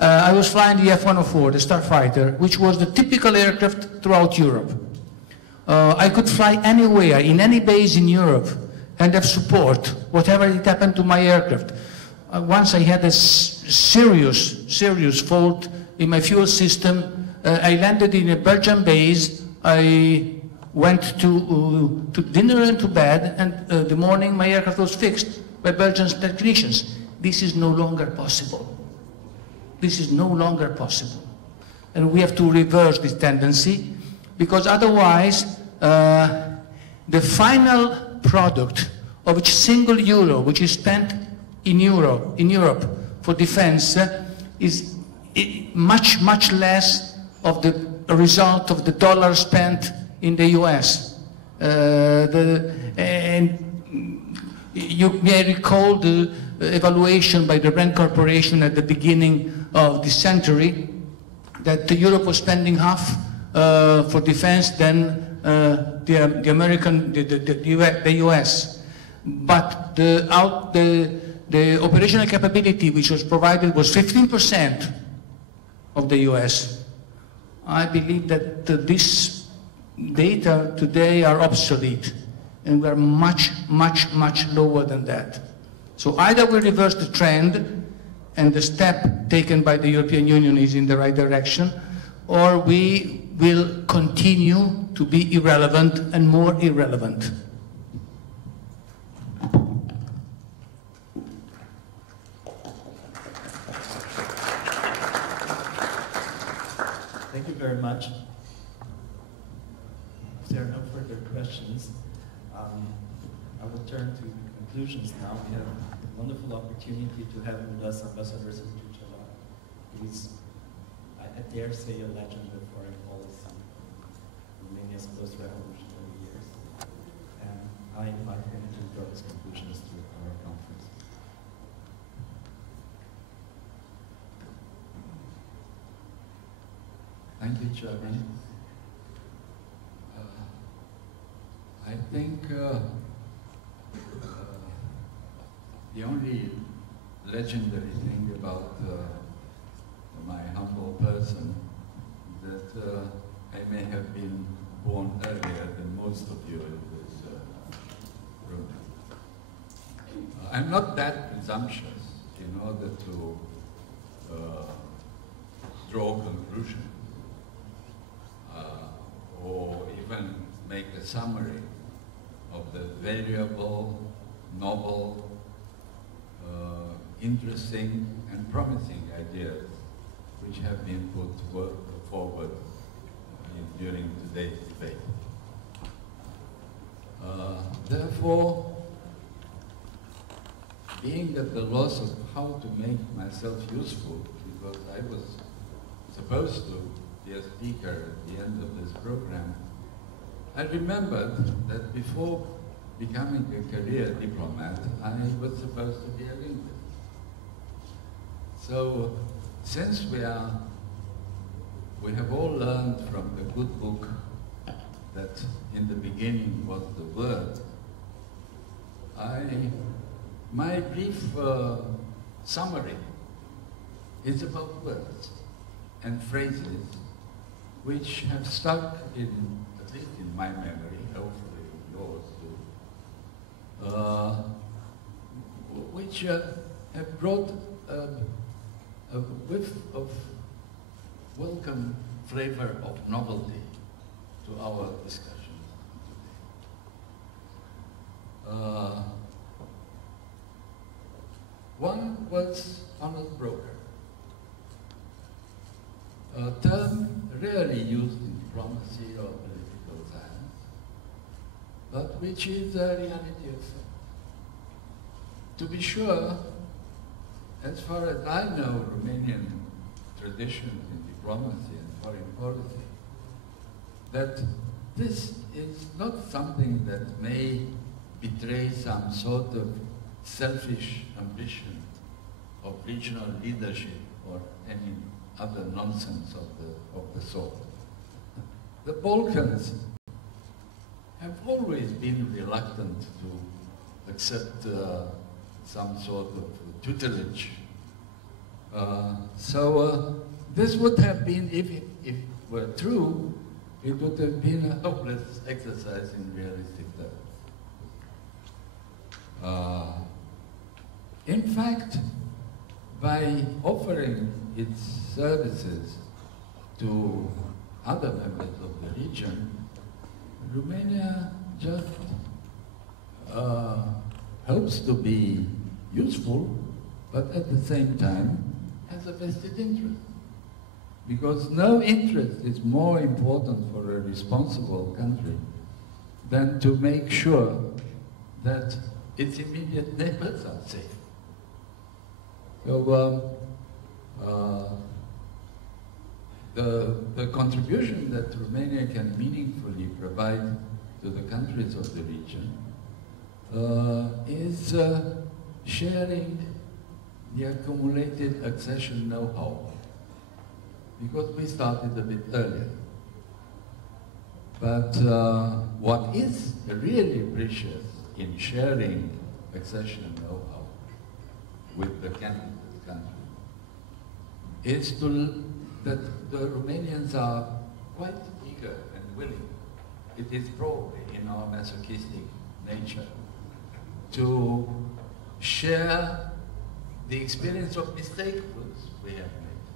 I was flying the F-104, the Starfighter, which was the typical aircraft throughout Europe. I could fly anywhere, in any base in Europe, and have support, whatever it happened to my aircraft. Once I had a serious fault in my fuel system. I landed in a Belgian base. I went to dinner and to bed, and the morning my aircraft was fixed by Belgian technicians. This is no longer possible. This is no longer possible. And we have to reverse this tendency, because otherwise the final product of each single euro which is spent in Europe for defense is much, much less of the result of the dollar spent in the US. And you may recall the evaluation by the Rand Corporation at the beginning of this century that Europe was spending half for defense than the US. But the the operational capability which was provided was 15% of the US. I believe that these data today are obsolete, and we are much, much, much lower than that. So either we reverse the trend, and the step taken by the European Union is in the right direction, or we will continue to be irrelevant and more irrelevant. Thank you very much. If there are no further questions, I will turn to conclusions now. We have a wonderful opportunity to have with us Ambassador Timișoara, who is, I dare say, a legend of foreign policy in Romania's post-revolutionary years. And I invite him to draw his conclusions to our conference. Thank you, Chairman. I think the only legendary thing about my humble person that I may have been born earlier than most of you in this room. I'm not that presumptuous in order to draw conclusions or even make a summary of the variable, novel, interesting and promising ideas which have been put forward during today's debate. Therefore, being at the loss of how to make myself useful, because I was supposed to be a speaker at the end of this program, I remembered that before becoming a career diplomat, I was supposed to be a linguist. So, since we have all learned from the good book that in the beginning was the word, my brief summary is about words and phrases which have stuck in, at least in my memory, hopefully yours too, which have brought a whiff of welcome flavor of novelty to our discussions today. One was honest broker, a term rarely used in diplomacy or political science, but which is a reality of fact. To be sure, as far as I know Romanian traditions in diplomacy and foreign policy, that this is not something that may betray some sort of selfish ambition of regional leadership or any other nonsense of the sort. The Balkans have always been reluctant to accept some sort of tutelage. So this would have been, if it were true, it would have been a hopeless exercise in realistic terms. In fact, by offering its services to other members of the region, Romania just helps to be useful, but at the same time has a vested interest. Because no interest is more important for a responsible country than to make sure that its immediate neighbors are safe. So the contribution that Romania can meaningfully provide to the countries of the region is sharing the accumulated accession know-how, because we started a bit earlier. But what is really precious in sharing accession know-how with the candidate country is that the Romanians are quite eager and willing. It is probably in our masochistic nature to share the experience of mistakes we have made.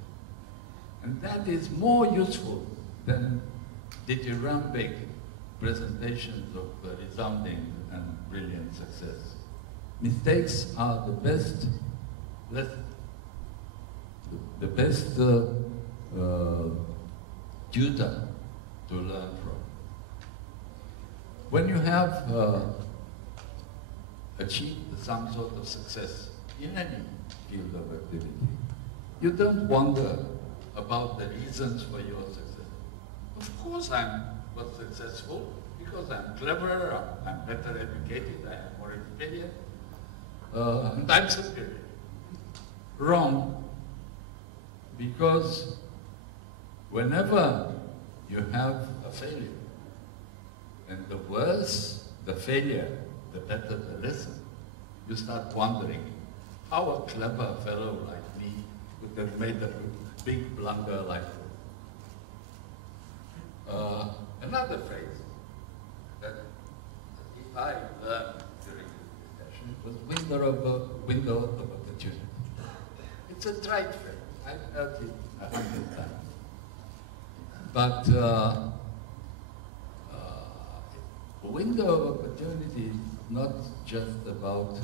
And that is more useful than dithyrambic presentations of resounding and brilliant success. Mistakes are the best lesson, the best tutor to learn from. When you have achieved some sort of success in any field of activity, you don't wonder about the reasons for your success. Of course I was successful because I'm cleverer, I'm better educated, I have more experience, and I'm superior. Wrong, because whenever you have a failure, and the worse the failure, the better the lesson, you start wondering how a clever fellow like me would have made a big blunder like that. Another phrase that if I learned during this discussion was window of opportunity. It's a trite phrase. I've heard it 100 times. But window of opportunity is not just about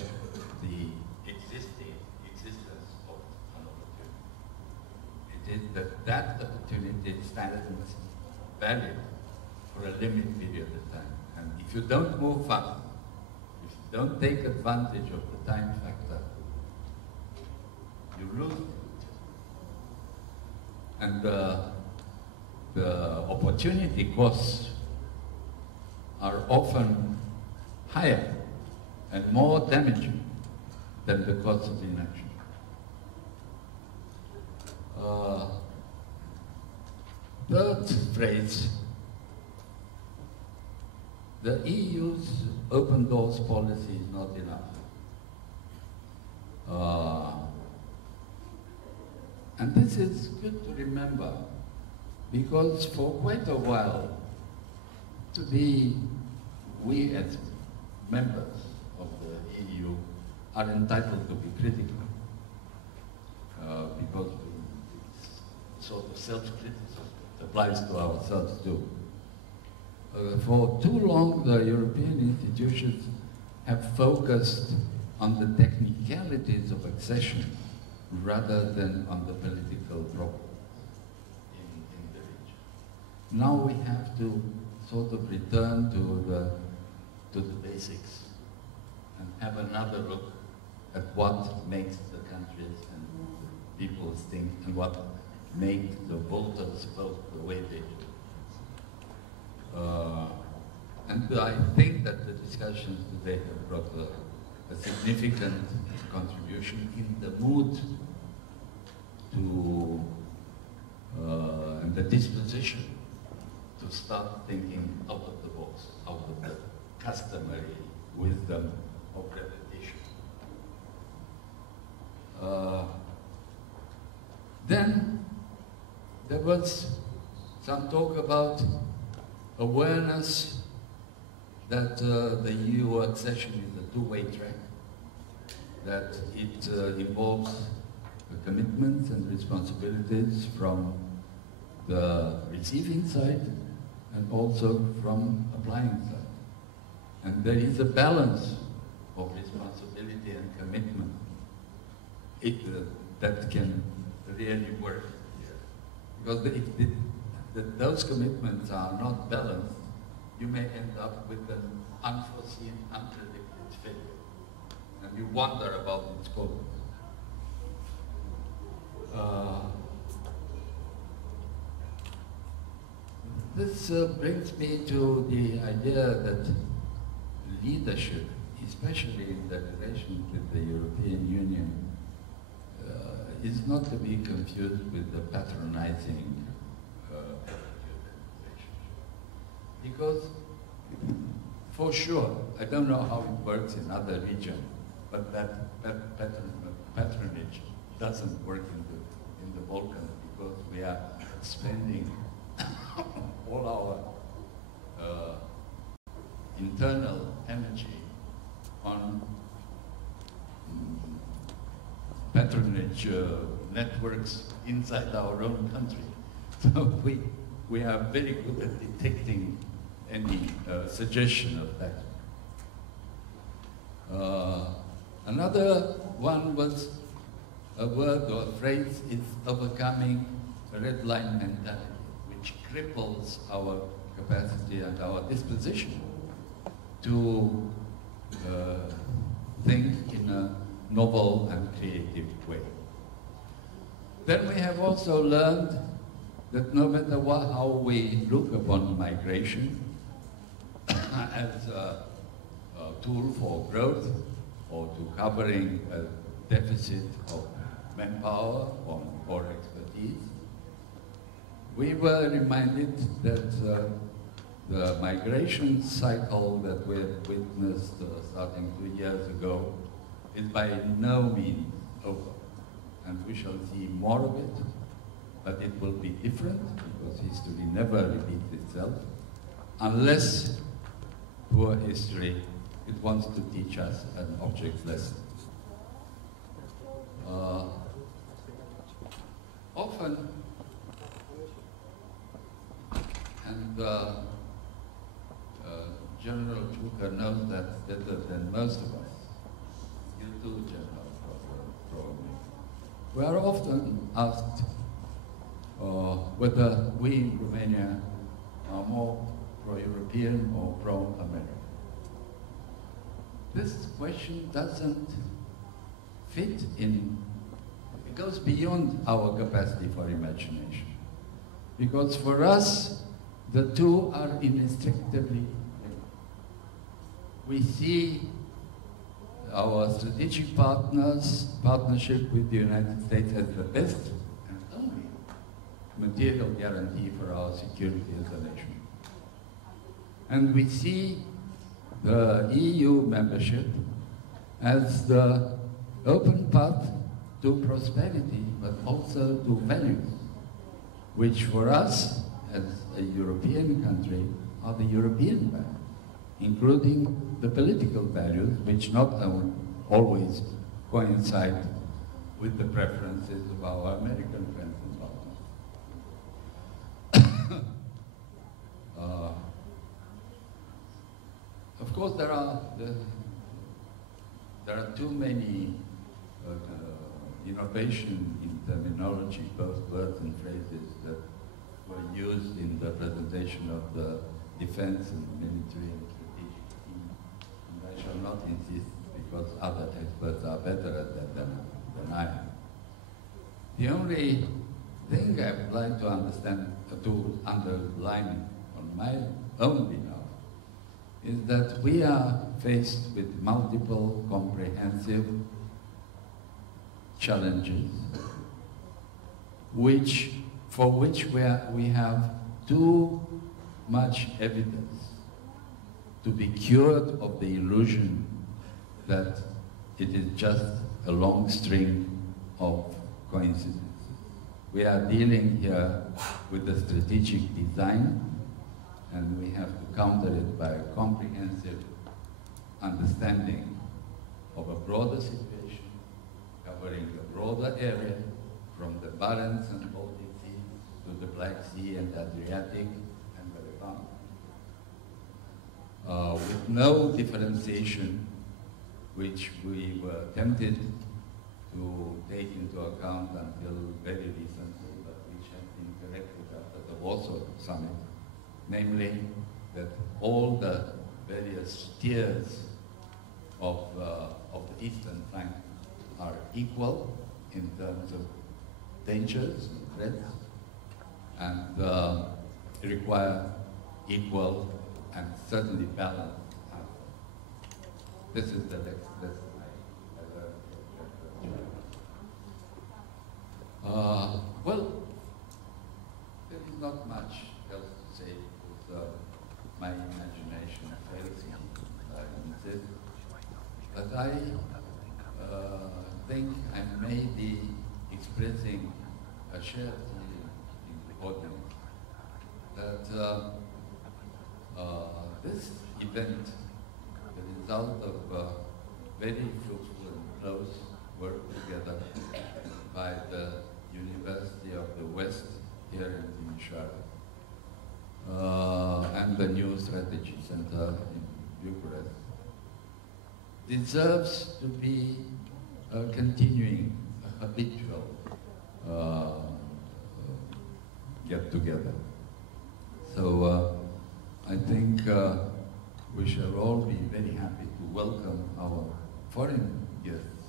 the existence of an opportunity. It is that opportunity stands valid for a limited period of time. And if you don't move fast, if you don't take advantage of the time factor, you lose it. And the opportunity costs are often higher and more damaging than the cost of inaction. Third phrase, the EU's open doors policy is not enough. And this is good to remember, because for quite a while, we as members of the EU are entitled to be critical, because it's sort of self-criticism applies to ourselves too. For too long, the European institutions have focused on the technicalities of accession rather than on the political problems in the region. Now we have to sort of return to the basics and have another look at what makes the countries and the people think and what makes the voters vote the way they do. And I think that the discussions today have brought a significant contribution in the mood to and the disposition to start thinking out of the box, out of the customary wisdom of repetition. Then there was some talk about awareness that the EU accession is a two-way track, that it involves the commitments and responsibilities from the receiving side and also from applying side. And there is a balance of responsibility and commitment that can really work here. Because if those commitments are not balanced, you may end up with an unforeseen, unpredicted failure. And you wonder about its causes. This brings me to the idea that leadership, especially in the relations with the European Union, is not to be confused with the patronizing attitude and relationship. Because, for sure, I don't know how it works in other regions, but that patronage doesn't work in the Balkans because we are spending all our internal energy on patronage networks inside our own country. So we are very good at detecting any suggestion of that. Another one was a word or phrase is overcoming a red line mentality, which cripples our capacity and our disposition to think in a novel and creative way. Then we have also learned that no matter how we look upon migration as a tool for growth or to covering a deficit of manpower or expertise, we were reminded that the migration cycle that we have witnessed starting 2 years ago is by no means over. And we shall see more of it, but it will be different because history never repeats itself unless poor history, it wants to teach us an object lesson. Often, and General Drucker knows that better than most of us. You too, General, probably. We are often asked whether we in Romania are more pro-European or pro-American. This question doesn't fit in, it goes beyond our capacity for imagination. Because for us, the two are inextricably linked. We see our strategic partnership with the United States as the best and only material guarantee for our security as a nation. And we see the EU membership as the open path to prosperity, but also to values, which for us, as a European country, are the European values, including the political values, which not always coincide with the preferences of our American friends and partners. Of course, there are too many innovation in terminology, both words and phrases that were used in the presentation of the defense and military and strategic team. And I shall not insist because other experts are better at that than I am. The only thing I would like to underline on my own behalf is that we are faced with multiple comprehensive challenges for which we have too much evidence to be cured of the illusion that it is just a long string of coincidences. We are dealing here with a strategic design, and we have to counter it by a comprehensive understanding of a broader situation, covering a broader area from the Balkans and Baltic Sea to the Black Sea and Adriatic and the Levant. With no differentiation, which we were tempted to take into account until very recently, but which has been corrected after the Warsaw Summit, namely that all the various tiers of the eastern flank are equal in terms of dangers and threats, and require equal and certainly balanced answers. This is the next lesson well, there is not much else to say because my imagination fails me, I insist. But I think I may be expressing a shared feeling in the audience that this event, the result of very fruitful and close work together by the University of the West here in Timișoara and the new strategy center in Bucharest, deserves to be continuing a habitual get together. So I think we shall all be very happy to welcome our foreign guests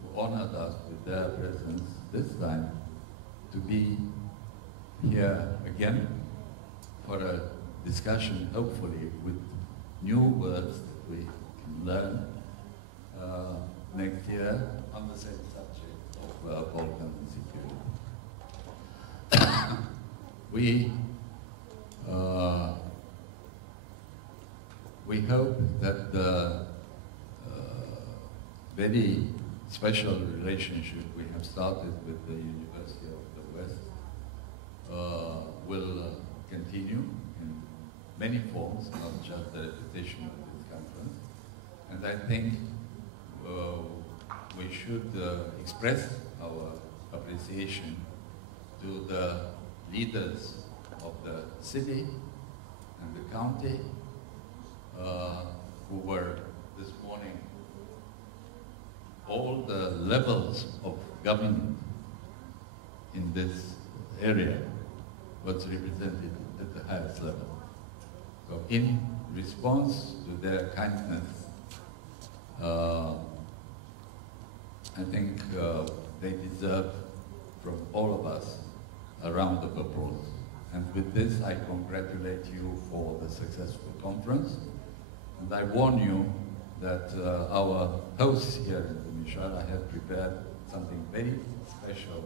who honored us with their presence this time to be here again for a discussion, hopefully with new words that we can learn next year on the same subject of Balkan security. We hope that the very special relationship we have started with the University of the West will continue in many forms, not just the repetition of this conference. And I think we should express our appreciation to the leaders of the city and the county who were this morning, all the levels of government in this area was represented at the highest level. So in response to their kindness, I think they deserve from all of us a round of applause. And with this, I congratulate you for the successful conference. And I warn you that our hosts here in Timișoara have prepared something very special